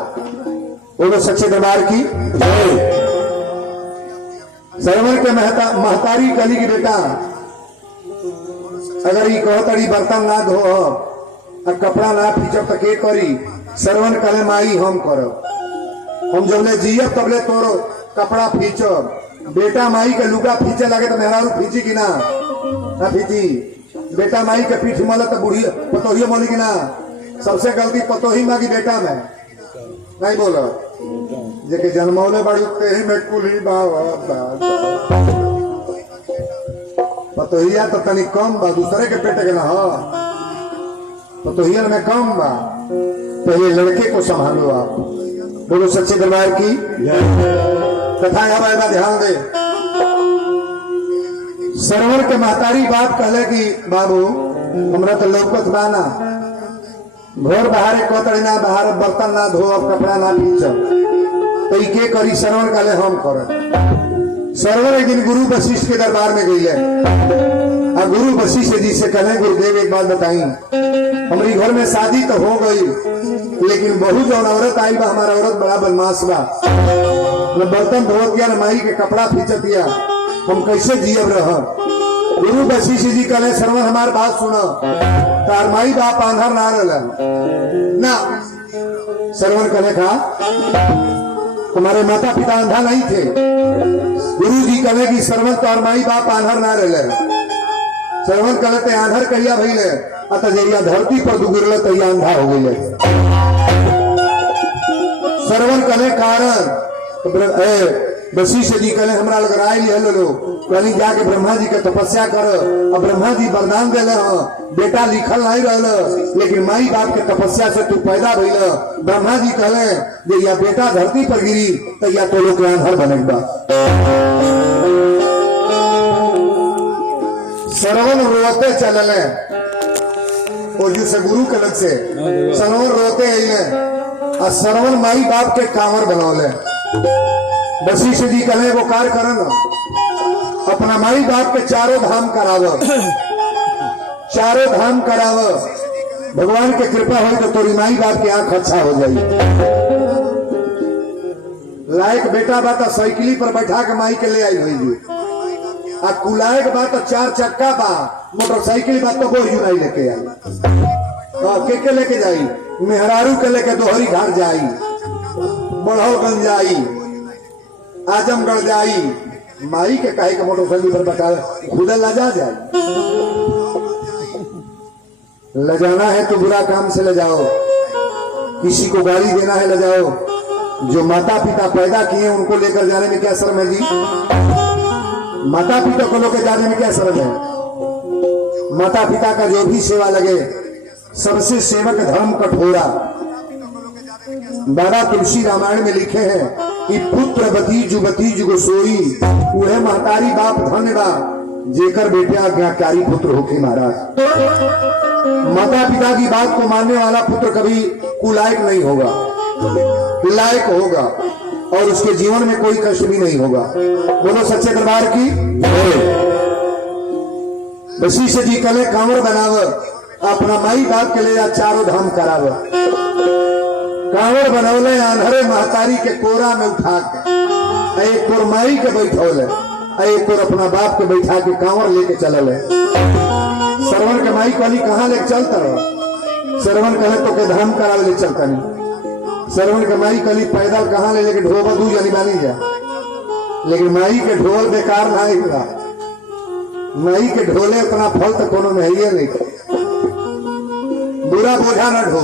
बोलो सच्चे दरबार की जय। श्रवण के महतारी कली की बेटा अगर ये कहतड़ी बर्तन ना धो और कपड़ा ना फींचब तो के करी, श्रवण करे माई हम करो, हम जबले जियब तबले तोरो कपड़ा फींचब। बेटा माई के लुगा फींचे लगे तो मेहरारू फींची कि ना फींची, बेटा माई के पीठ मल तो बुढ़ी पतोही मोली कि ना। सबसे गलती पतोही माँ की बेटा में नहीं बोलो, जेके जन्मौले बड़ी ही में कुली पतोहिया तो तनी कम बा, दूसरे के पेट के ना हो, पतोहिया में कम बा। पहले लड़के को संभालो आप। बोलो सच्चे दरबार की कथा यहाँ ध्यान दे। श्रवण के महतारी बाप कहले कि बाबू हमरा तो लौकत बाना, घर बाहर कहते ना बाहर बर्तन ना धो कपड़ा ना खींचब, तो के करी। श्रवण कहले हम कर। श्रवण एक दिन गुरु वशिष्ठ के दरबार में गई और गुरु वशिष्ठ जी से कहले गुरुदेव एक बात बताई, हमारी घर में शादी तो हो गई लेकिन बहु जो औरत आई बा हमारा औरत बड़ा बदमाश बा, न बर्तन धोत दिया न माई के कपड़ा खींचत दिया, हम कैसे जियब रह। गुरु वशिष्ठ जी कहले श्रवण हमार बात सुनो, तार माई बाप आंधर ना रहलन ना। श्रवण कहले का तुम्हारे माता पिता अंधा नहीं थे। गुरु जी कहले कि श्रवण तार माई बाप आंधर ना रहले। श्रवण कहते आंधर कहिया भइले, अत जहिया धरती पर दुगिरल तहिया अंधा हो गई। श्रवण कहले कारण वशिष्ठ जी कहले हमरा लग राय लिहल लो, कहली जाके ब्रह्मा जी के तपस्या कर। अब ब्रह्मा जी वरदान देले हो, बेटा लिखल नहीं रहल लेकिन माई बाप के तपस्या से तू पैदा भइल। ब्रह्मा जी कहले जे या बेटा धरती पर गिरी तो या तो लोग आंधर बनेगा। श्रवण रोते चलले और जो से गुरु के लग से सरवन रोते हैं और सरवन माई बाप के कांवर बनौले बसी से जी कहे वो कार्य करन अपना माई बाप के चारों धाम कराव चारों धाम कराव भगवान के कृपा हो तो तोरी माई बाप की आंख अच्छा हो जाई लायक बेटा बात साइकिली पर बैठा के माई के ले आई हुई आ कुलायक बात तो 4 चक्का बा मोटरसाइकिल बात तो बोझ नहीं लेके आई के लेके जाई मेहरारू के लेके दोहरी घर जाई बढ़ौगंज जाई आजमगढ़ जाई माई के कहे के मोटरसाइकिल पर बैठा खुद लजा जाए लजाना है तो बुरा काम से ले जाओ किसी को गाली देना है ले जाओ जो माता पिता पैदा किए उनको लेकर जाने में क्या शर्म है जी माता पिता को लेकर जाने में क्या शर्म है माता पिता का जो भी सेवा लगे सबसे सेवक धर्म कठोरा बाबा तुलसी रामायण में लिखे हैं कि पुत्र बती जुग सोई उहे महतारी बाप धन्य बा जेकर बेटे आज्ञाकारी पुत्र होके महाराज माता पिता की बात को मानने वाला पुत्र कभी कुलायक नहीं होगा लायक होगा और उसके जीवन में कोई कष्ट भी नहीं होगा बोलो सच्चे दरबार की बसी से जी कले कांवर बनाव अपना माई बाप के ले जा चारों धाम कराव कांवर बनौले आन्हरे महतारी के कोरा में उठा के एक कोर माई के बैठौले एक कोर अपना बाप के बैठा के कांवर लेके चलल है सरवन के माई कहली कहाँ लेके चलता रहो सरवन कहे तो के धाम करावे ले चलता नहीं सरवन के माई कहली पैदल कहाँ ले लेके ढोबा दू जानी बानी जा लेकिन माई के ढोल बेकार ना हुआ माई के ढोले उतना फल तो कोनो में है नहीं बुरा बोझा न ढो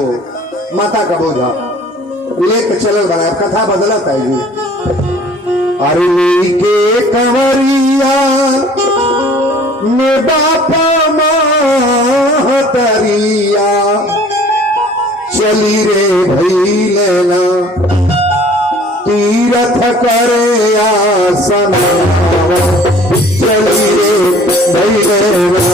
माता का बोझा लेके चलल बना कथा बदलत है जी अरे के कंवरिया में बापा महतरिया चली रे भई लेना तीरथ करे आसन चली रे भई लेना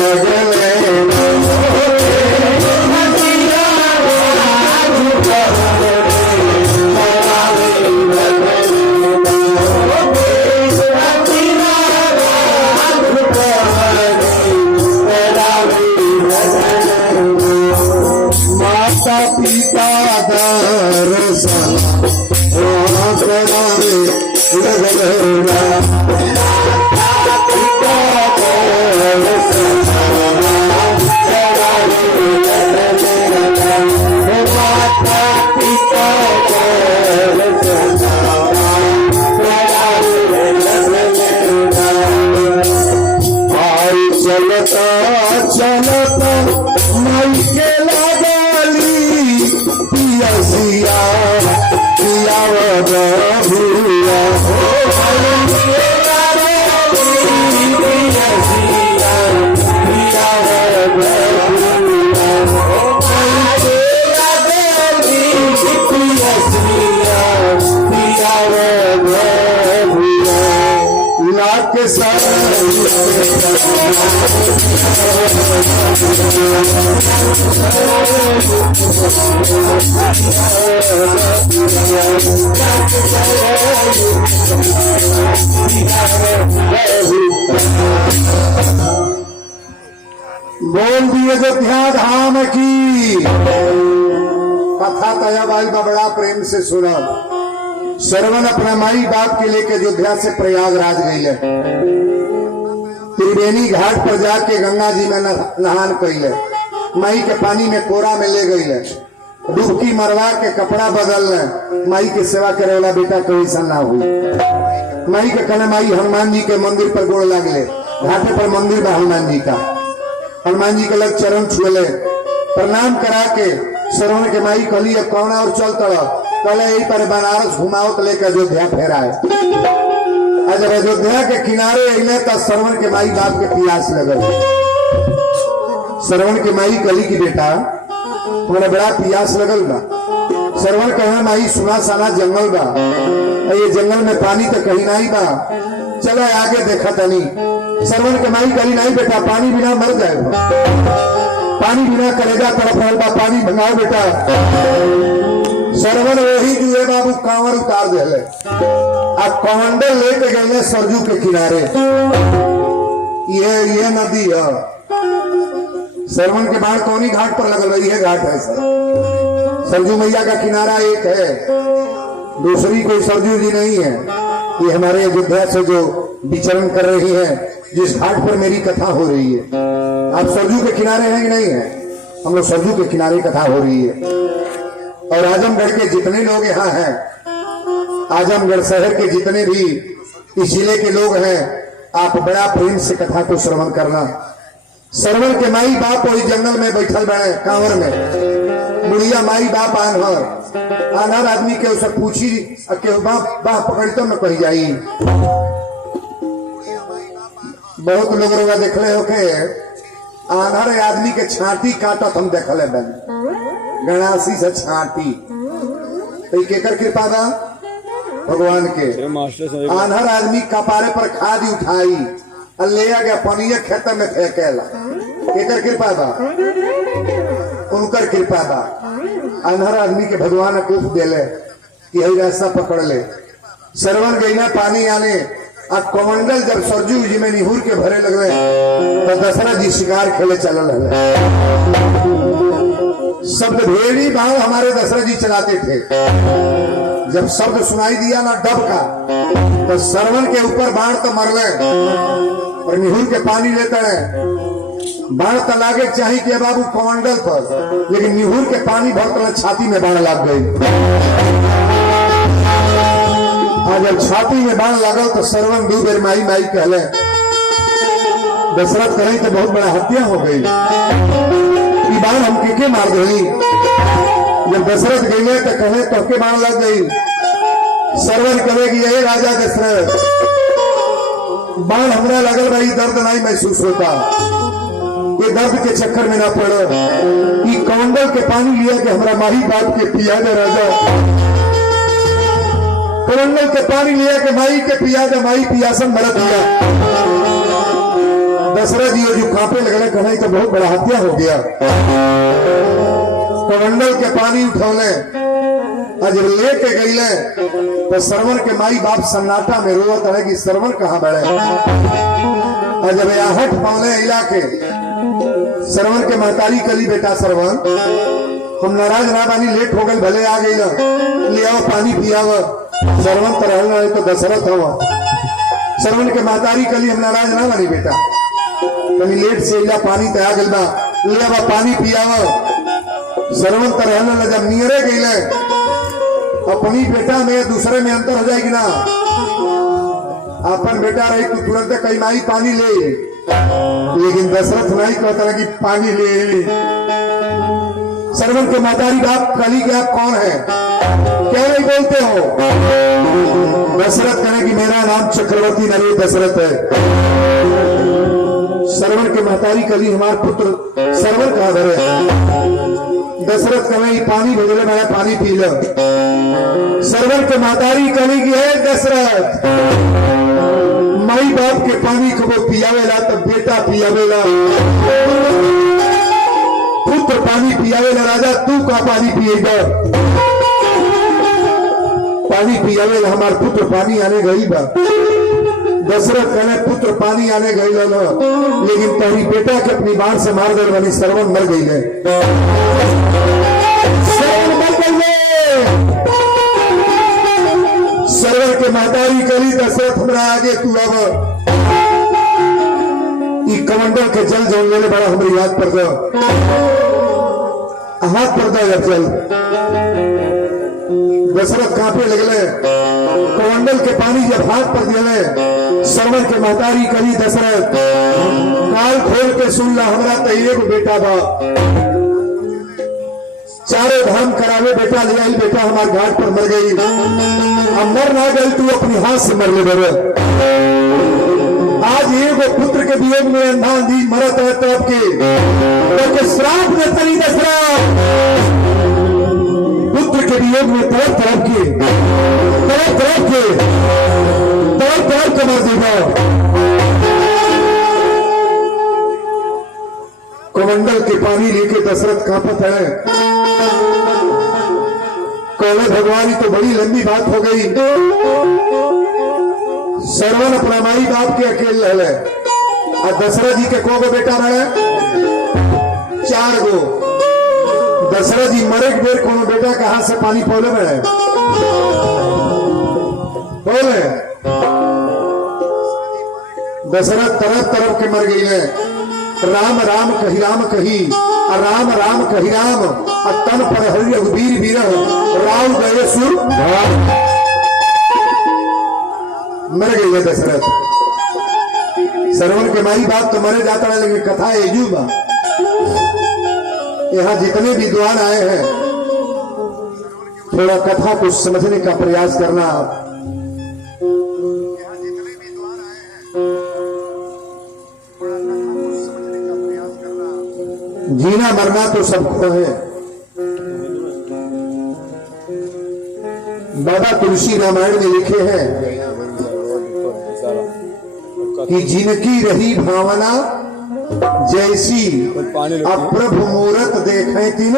लगले के बोल दिए अयोध्या धाम की कथा तयाबाई बड़ा प्रेम से सुना। श्रवण अपना माई बाप के लेके अयोध्या से प्रयागराज गई है। त्रिवेणी घाट पर जाके गंगा जी में नहान कैले, माई के पानी में कोरा में ले गई है, डुबकी मरवा के कपड़ा बदल ले। माई के सेवा करे वाला बेटा कोई सन ना हुई। माई के कहना माई हनुमान जी के मंदिर पर गोड़ लागले, घाटे पर मंदिर बा हनुमान जी का। हनुमान जी के लग चरण छुएले, प्रणाम करा के श्रवण के माई कहली अब कौन और चल तड़ा कल यही पर बनारस घुमाओ तो लेकर अयोध्या फेराए। जब अयोध्या के किनारे अले तो श्रवण के माई बाप के प्यास लगल। श्रवण के माई कहली की बेटा तुम्हारा बड़ा प्यास लगल बा। श्रवण कहे माई सुना साना जंगल बा, ये जंगल में पानी तो कहीं नहीं बा, चला आगे देखा तनी। श्रवण के माई कहली नहीं बेटा पानी बिना मर जाएगा, पानी बिना करेगा तड़प बा, पानी भंगाओ बेटा। श्रवण वही जुए बाबू कांवर उतार दे कमंडल लेके गए सरजू के किनारे। ये नदी है। श्रवण के बाद कौनी घाट पर लगल है? ये घाट है सर। सरजू मैया का किनारा एक है, दूसरी कोई सरजू जी नहीं है। ये हमारे अयोध्या से जो विचरण कर रही है, जिस घाट पर मेरी कथा हो रही है। आप सरजू के किनारे हैं कि नहीं है? हम लोग सरजू के किनारे कथा हो रही है। और आजमगढ़ के जितने लोग यहाँ हैं, आजमगढ़ शहर के जितने भी इस जिले के लोग हैं, आप बड़ा प्रेम से कथा को श्रवण करना। श्रवण के माई बाप वही जंगल में बैठल बड़े कांवर में, बुढ़िया माई बाप आनहर आदमी के उसे पूछी के बाह पकड़ते न कही जाई। बहुत लोग रोगा देखले होके आनहर आदमी के छाती काटत हम देखले बन गणासी से छाती। तो केकर कृपा बा? भगवान के। आनहर आदमी कपारे पर खादी उठाई और ले गया पनिया खेत में फेंकेला। केकर कृपा बा? उनकर कृपा बा। आनहर आदमी के भगवान कुफ देले कि यही रास्ता पकड़ ले। श्रवण गई ना पानी आने आ कमंडल जब सरजू जी में निहुर के भरे लगे तो दशरथ जी शिकार खेले चलल है। शब्द भेड़ी भाव हमारे दशरथ जी चलाते थे। जब शब्द सुनाई दिया ना डब का तो श्रवण के ऊपर बाण तो मरले और निहुर के पानी लेते हैं। बाण तो लागे चाहिए कि बाबू कमंडल पर, लेकिन निहुर के पानी भर छाती में बाण लग गई। जब छाती में बाण लगल तो श्रवण दू बेर माई माई कहले। दशरथ कहे तो बहुत बड़ा हत्या हो गई, बाण हम के मार गई। जब दशरथ गए तो कहे तो के बाण लग गई। श्रवण कहे कि यही राजा दशरथ बाण हमरा लगल भाई, दर्द नहीं महसूस होता, ये दर्द के चक्कर में ना पड़ो। ये कमंडल के पानी लिया कि हमरा माही बाप के पिया दे राजा। कमंडल के पानी लिया कि माई के पिया दे, माई पियासन मर दिया। दशरथ जी जो कांपे लगने कहे तो बहुत बड़ा हत्या हो गया। कमंडल के पानी उठौले जब लेके गईले तो श्रवण के माई बाप सन्नाटा में रोवत है कि श्रवण कहाँ बढ़े। जब आहट पाले इलाके श्रवण के महतारी कली बेटा श्रवण हम नाराज ना बानी, लेट हो गए भले आ गई ले आओ पानी पियाव। श्रवण तो रहना है तो दशरथ हो। श्रवण के महतारी कली हम नाराज ना बानी बेटा, कभी लेट से इला पानी तया गल बा, ले आवा पानी पियाव। श्रवण तो रहना जब नियरे गईले अपनी बेटा में दूसरे में अंतर हो जाएगी ना। अपन बेटा रही तू तुरंत कई माई पानी ले, लेकिन दशरथ नहीं कहता कि पानी ले। श्रवण के महतारी बाप कली के आप कौन है, क्या नहीं बोलते हो? दशरथ कहे कि मेरा नाम चक्रवर्ती नरेश दशरथ है। श्रवण के महतारी कली हमारे पुत्र श्रवण कहा धरे। दशरथ कहे पानी भेजले मैं पानी पी लो। श्रवण के महतारी कली की है दशरथ माई बाप के पानी को वो पियावेला तब बेटा पियावेला, पुत्र पानी पियावेला। राजा तू का पानी पिएगा? पानी पियावेला हमार पुत्र पानी आने गई बा। दशरथ कहने पुत्र पानी आने गई लो, लेकिन तहरी बेटा के अपनी बाण से मार दे बनी। श्रवण मर गई है, श्रवण मर गई है। श्रवण के महतारी करी दशरथ हमरा आगे तू अब कमंडल के जल जो लेने बड़ा हमारी याद पर दो, हाथ पर दो यार चल। दशरथ कांपे लगले, कमंडल के पानी जब हाथ पर दिले, श्रवण के महतारी करी दशरथ काल खोल के सुन ला, हमरा तो एगो बेटा बा, चारों धाम करावे बेटा ले आई, बेटा हमारे घाट पर मर गई। अब मर ना गई तू अपनी हाथ से मर ले बड़े। आज एगो पुत्र के वियोग में अंधा दी मरत है तो आपके श्राप ने तरी दशरथ पुत्र के वियोग में तरफ तरफ के मर देगा। कमंडल के पानी लेके दशरथ कांपत है, कहले भगवान तो बड़ी लंबी बात हो गई। श्रवण अपना माई बाप के अकेले रहे और दशरथ जी के को बेटा रहे? 4 गो। दशरथ जी मरे के बेर कोनो बेटा के हाथ से पानी पौले में है बोले। दशरथ तरफ तरफ के मर गई है। राम राम कही राम कही और राम राम कही राम और तन पर हरि रघुबीर वीर राव गए सुर मर गई है दशरथ। श्रवण के माई बाप तो मरे जाता है, लेकिन कथा एजूबा यहाँ जितने विद्वान आए हैं थोड़ा कथा को समझने का प्रयास करना। जीना मरना तो सबको है। बाबा तुलसी रामायण में लिखे हैं कि जिनकी रही भावना जैसी अप्रभु मूरत देखे तीन।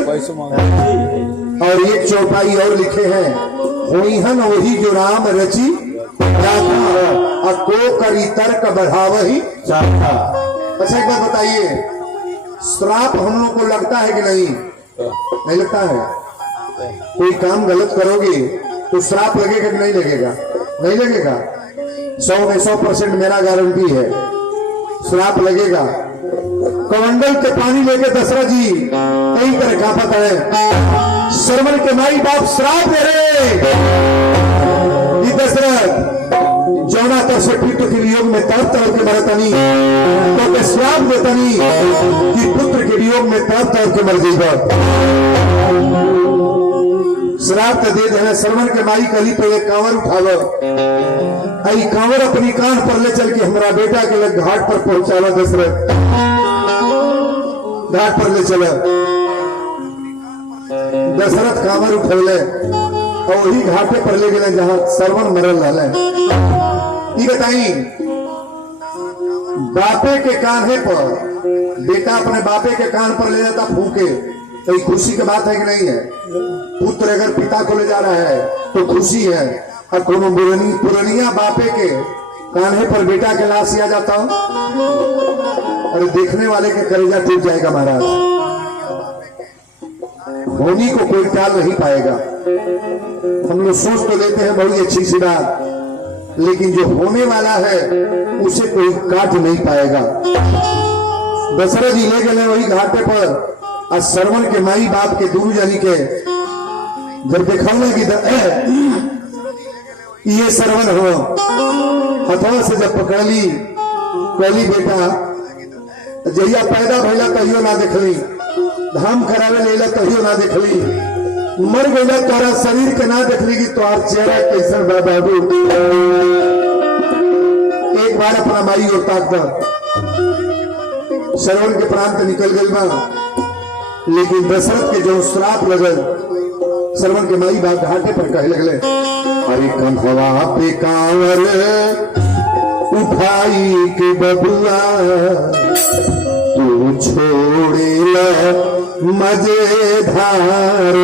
और एक चौपाई और लिखे हैं, होइहन वही जो राम रची राधा को करी तर्क बढ़ावही चाहा। अच्छा एक बात बताइए, श्राप हम लोग को लगता है कि नहीं? नहीं लगता है। कोई काम गलत करोगे तो श्राप लगेगा कि नहीं लगेगा? नहीं लगेगा। 100 में 100% मेरा गारंटी है, श्राप लगेगा। कमंडल के पानी लेके दशरथ जी कई तरह कांपत है। श्रवण के माई बाप श्राप दे रहे दशरथ जौना तर से पुत्र के वियोग में तरफ तरफ के मरतनी तो श्राप देतनी कि पुत्र के वियोग में तरफ तरफ के मर जाएगा। श्राप तो दे देना। श्रवण के माई कली पे एक कांवर उठालो, आई कांवर अपनी कान पर ले चल के हमारा बेटा के लग घाट पर पहुंचावा। दशरथ घाट पर ले चला, दशरथ कांवर उठौले और वही घाटे पर ले गए जहां श्रवण मरल रहा। ये बताई, बापे के कान्हे पर बेटा अपने बापे के कान पर ले जाता फूके तो ये खुशी की बात है कि नहीं है? पुत्र अगर पिता को ले जा रहा है तो खुशी है। और कोनो पुरनिया बापे के कान्हे पर बेटा के लाश आ जाता हो, अरे देखने वाले के कलेजा टूट जाएगा महाराज। होनी को कोई टाल नहीं पाएगा। हम लोग सोच तो लेते हैं बहुत अच्छी सी बात, लेकिन जो होने वाला है उसे कोई काट नहीं पाएगा। दशरथ जी ले गए वही घाटे पर और श्रवण के माई बाप के दोनों जानी के जब देखा कि ये श्रवण हो हथवा से जब पकड़ ली, पहली बेटा जहिया पैदा भैला कहियो ना देखली, धाम करावे लेला कहियो ना देखली, मर गईला तोरा शरीर के ना देखली कि तोहार चेहरा कैसन बा बाबू। एक बार अपना माई और ताक दो। श्रवण के प्राण तो निकल गई बा, लेकिन दशरथ के जो श्राप लगल, श्रवण के माई बाप घाटे पर कहे लगले, अरे कंधवा पे कांवर उठाई के बबुआ तू छोड़ेला मजेदार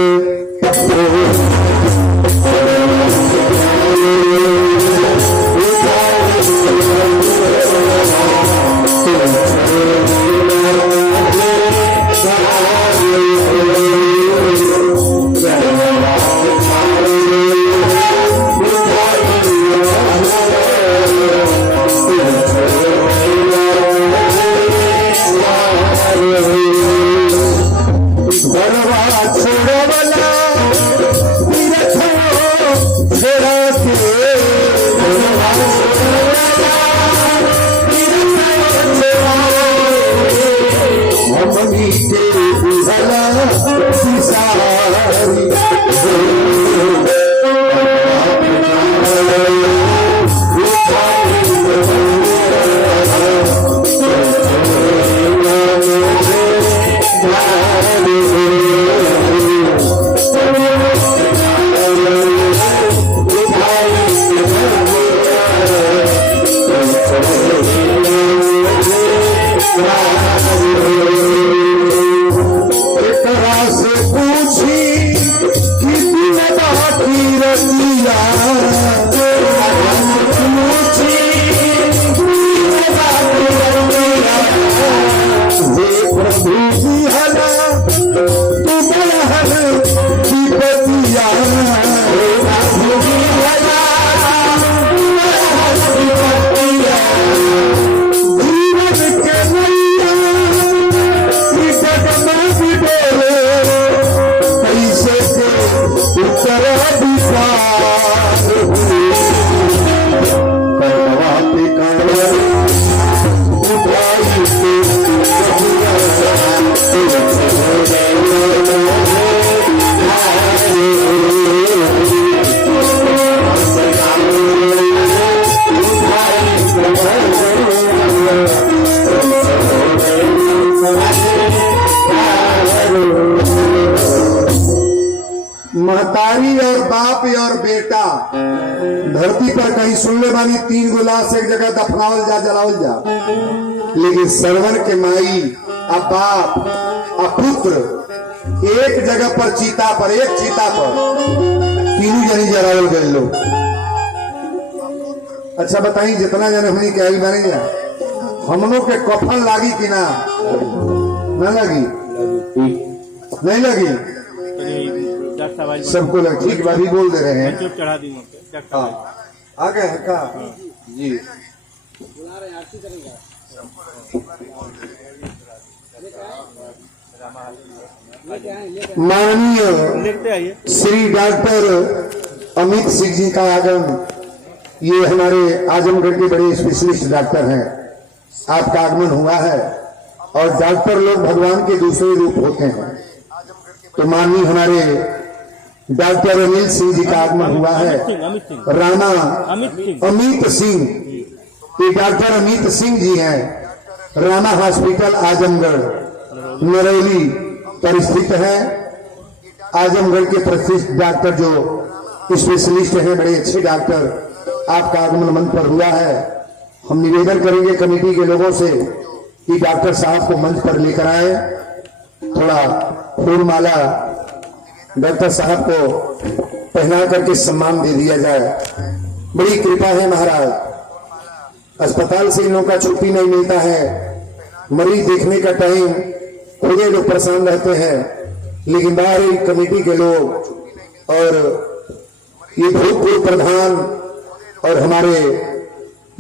महतारी और बाप और बेटा धरती पर कहीं सुनले बानी 3 गो लाश एक जगह दफनावल जा जलावल जा, लेकिन सरवन के माई आ बाप आ पुत्र एक जगह पर चिता पर, एक चिता पर तीनों जनी जलावल गए लोग। अच्छा बताइए, जितना जने हमने क्या ही बने जा हमनों के कफन लागी कि ना लगी? नहीं लगी, सबको लग ठीक बात ही बोल दे रहे हैं। चढ़ा दी आ गए हैं का जी। माननीय श्री डॉक्टर अमित सिंह जी का आगमन, ये हमारे आजमगढ़ के बड़े स्पेशलिस्ट डॉक्टर हैं, आपका आगमन हुआ है। और डॉक्टर लोग भगवान के दूसरे रूप होते हैं, तो माननीय हमारे डॉक्टर अमित सिंह जी का आगमन हुआ है। राणा अमित सिंह, ये डॉक्टर अमित सिंह जी हैं, राणा हॉस्पिटल आजमगढ़ नरौली पर स्थित है। आजमगढ़ के प्रतिष्ठित डॉक्टर जो स्पेशलिस्ट हैं, बड़े अच्छे डॉक्टर, आपका आगमन मंच पर हुआ है। हम निवेदन करेंगे कमेटी के लोगों से कि डॉक्टर साहब को मंच पर लेकर आए, थोड़ा फूल माला डॉक्टर साहब को पहना करके सम्मान दे दिया जाए। बड़ी कृपा है महाराज, अस्पताल से इन लोगों का छुट्टी नहीं मिलता है, मरीज देखने का टाइम खुद लोग परेशान रहते हैं, लेकिन बाहरी कमेटी के लोग और ये भूतपूर्व प्रधान और हमारे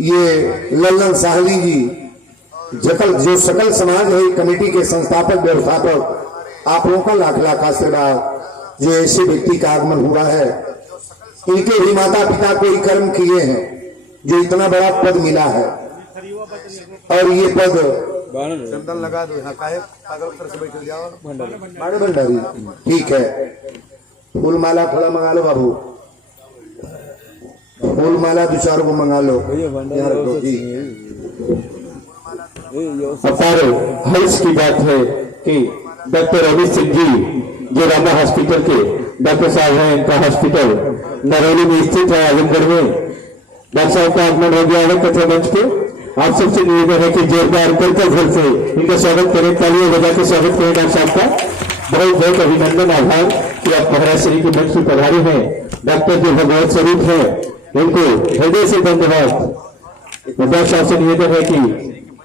ये लल्लन साहली जी, जो सकल समाज है कमेटी के संस्थापक व्यवस्थापक, आप लोगों का लाख लाख आशीर्वाद। जो ऐसे व्यक्ति का आगमन हुआ है, इनके भी माता पिता कोई कर्म किए हैं जो इतना बड़ा पद मिला है, और ये पद चंदन लगा दो से बैठ जाओ बड़े भंडारी। ठीक है, फूल माला थोड़ा मंगा लो बाबू, फूल माला 2-4 को मंगा लो। हर्ष की बात है कि डॉक्टर अमित सिंह जी जो रामा हॉस्पिटल के डॉक्टर साहब हैं, इनका हॉस्पिटल नरौली में स्थित है आजमगढ़ में, डॉक्टर साहब का आगमन हो गया है कथा मंच पे। आप सबसे निवेदन है कि जोरदार करते घर से इनका स्वागत करें, तालियां बजा के स्वागत करें डॉक्टर साहब का। बहुत बहुत अभिनंदन, आभार कि आप महाराज श्री के मंच पर पधारे हैं। डॉक्टर जो भगवत स्वरूप है उनको हृदय से धन्यवाद। डॉक्टर साहब से निवेदन है कि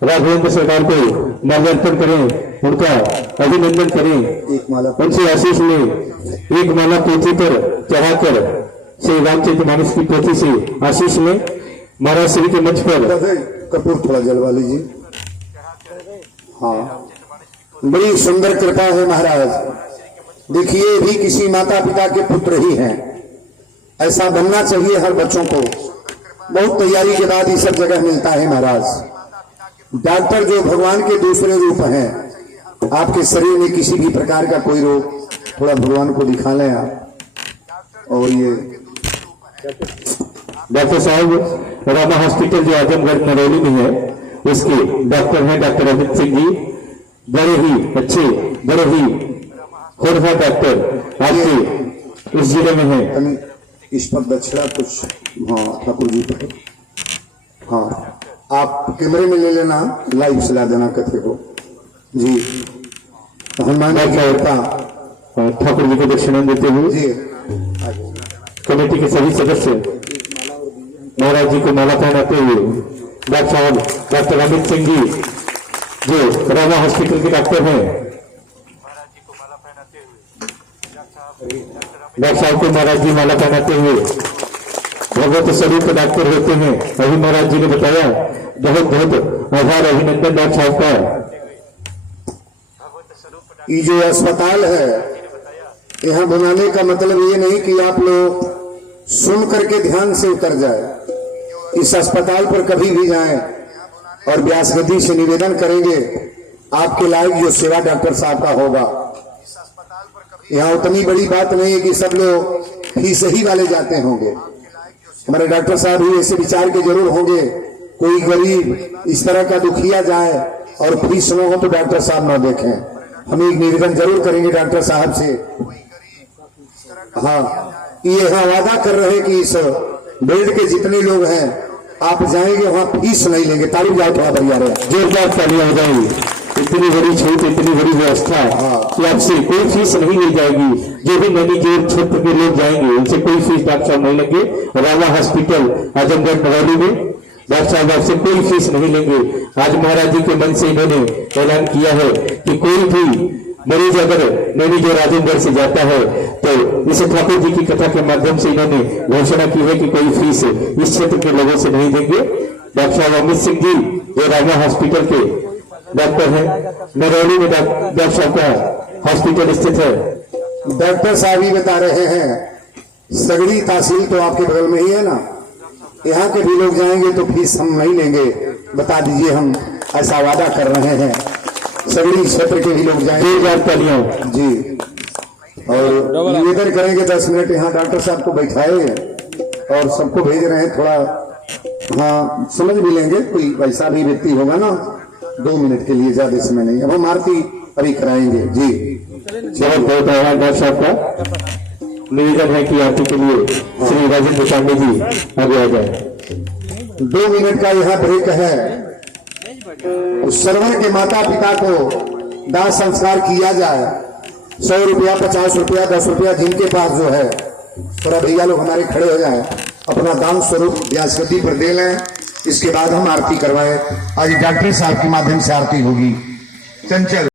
राघवेंद्र सरकार को माल्यार्पण करें, उनका अभिनंदन करें, एक माला उनसे आशीष लें। एक माला पोथी पर चढ़ाकर श्री रामचरित मानस की पोथी से आशीष लें। महाराज श्री के मंच पर कपूर थोड़ा जलवा लीजिए। हाँ, बड़ी सुंदर कृपा है महाराज। देखिए, भी किसी माता पिता के पुत्र ही हैं, ऐसा बनना चाहिए हर बच्चों को। बहुत तैयारी के बाद ये सब जगह मिलता है महाराज। डॉक्टर जो भगवान के दूसरे रूप हैं। आपके शरीर में किसी भी प्रकार का कोई रोग, थोड़ा भगवान को दिखा लें आप। और ये डॉक्टर साहब रामा हॉस्पिटल जो आजमगढ़ नरौली में है उसके डॉक्टर हैं डॉक्टर अमित सिंह जी। बड़े ही अच्छे, बड़े ही होनहार डॉक्टर आपके इस जिले में है। इस पर दक्षिणा कुछ, हाँ ठाकुर जी पर, हाँ आप कैमरे में ले लेना, लाइव चला देना कथे को जी। हनुमान जी का ठाकुर जी को दक्षिणा देते हुए जी कमेटी के सभी सदस्य महाराज जी को माला पहनाते हुए डॉक्टर साहब डॉक्टर अमित सिंह जी जो रामा हॉस्पिटल के डॉक्टर हैं, डॉक्टर साहब को महाराज जी माला पहनाते हुए भगवत स्वरूप के डॉक्टर होते हैं। अभी महाराज जी ने बताया। बहुत बहुत आभार, अभिनंदन डॉक्टर साहब का। ये जो अस्पताल है यहाँ बनाने का मतलब ये नहीं कि आप लोग सुन करके ध्यान से उतर जाए। इस अस्पताल पर कभी भी जाएं और व्यास गद्दी से निवेदन करेंगे, आपके लायक जो सेवा डॉक्टर साहब का होगा। यहाँ उतनी बड़ी बात नहीं है कि सब लोग फीस ही वाले जाते होंगे। हमारे डॉक्टर साहब भी ऐसे विचार के जरूर होंगे। कोई गरीब इस तरह का दुखिया जाए और फीस न हो तो डॉक्टर साहब न देखें। हम एक निवेदन जरूर करेंगे डॉक्टर साहब से। हाँ, ये यहाँ वादा कर रहे हैं कि इस बेड के जितने लोग हैं आप जाएंगे वहाँ फीस नहीं लेंगे। तारीफ जाओ थोड़ा बढ़िया रहे, जोरदार तालियां हो जाएगी। इतनी बड़ी छूट, इतनी बड़ी व्यवस्था कि आपसे कोई फीस नहीं ली जाएगी। जो भी नैनी जोर क्षेत्र के लोग जाएंगे उनसे कोई फीस डॉक्टर साहब नहीं लेंगे। रामा हॉस्पिटल आजमगढ़ नरौली में डॉक्टर साहब आपसे कोई फीस नहीं लेंगे। आज महाराज जी के मन से इन्होंने ऐलान किया है कि कोई भी मरीज अगर नैनी जोर आजमगढ़ से जाता है तो इस ठाकुर जी की कथा के माध्यम से इन्होंने घोषणा की है कि कोई फीस इस क्षेत्र के लोगों से नहीं देंगे। डॉक्टर साहब अमित सिंह जी जो रामा हॉस्पिटल के डॉक्टर हैं, नरौली में डॉक्टर साहब का हॉस्पिटल स्थित है। डॉक्टर साहब ही बता रहे हैं सगड़ी तहसील तो आपके बगल में ही है ना, यहाँ के भी लोग जाएंगे तो फीस हम नहीं लेंगे। बता दीजिए, हम ऐसा वादा कर रहे हैं। सगड़ी क्षेत्र के भी लोग जाएंगे जी। और निवेदन करेंगे 10 मिनट यहाँ डॉक्टर साहब को बैठाए और सबको भेज रहे हैं। थोड़ा हाँ समझ भी लेंगे, कोई वैसा भी व्यक्ति होगा ना। 2 मिनट के लिए, ज्यादा समय नहीं। अब हम आरती अभी कराएंगे जी। बहुत बहुत आभार डॉक्टर साहब का। निवेदन है कि आरती के लिए श्री राजेंद्र पांडे जी आगे आ जाए। 2 मिनट का यहाँ ब्रेक है। उस श्रवण के माता पिता को दाह संस्कार किया जाए। 100 रुपया, 50 रुपया, 10 रुपया जिनके पास जो है, थोड़ा भैया लोग हमारे खड़े हो जाए, अपना दान स्वरूप व्यास गद्दी पर दे लें। इसके बाद हम आरती करवाएं। आज डॉक्टर साहब के माध्यम से आरती होगी। चंचल